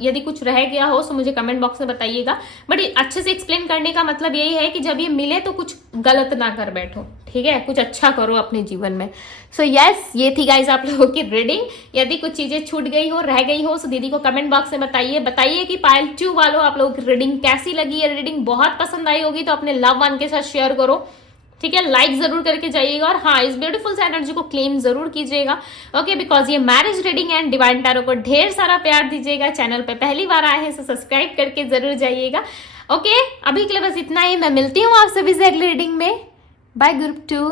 यदि कुछ रह गया हो तो मुझे कमेंट बॉक्स में बताइएगा, बट अच्छे से एक्सप्लेन करने का मतलब यही है कि जब ये मिले तो कुछ गलत ना कर बैठो, ठीक है। कुछ अच्छा करो अपने जीवन में। सो यस, ये थी गाइज आप लोगों की रीडिंग। यदि कुछ चीजें छूट गई हो, रह गई हो, तो दीदी को कमेंट बॉक्स में बताइए कि पायल 2 वालों आप लोगों की रीडिंग कैसी लगी है। रीडिंग बहुत पसंद आई होगी तो अपने लव वन के साथ शेयर करो, ठीक है। लाइक जरूर करके जाइएगा, और हाँ, इस ब्यूटीफुल से एनर्जी को क्लेम जरूर कीजिएगा, ओके। बिकॉज ये marriage reading and divine tarot को ढेर सारा प्यार दीजिएगा। चैनल पे पहली बार आए हैं तो सब्सक्राइब करके जरूर जाइएगा, ओके। अभी के लिए बस इतना ही। मैं मिलती हूँ आप सभी से अगली रीडिंग में। Bye group 2।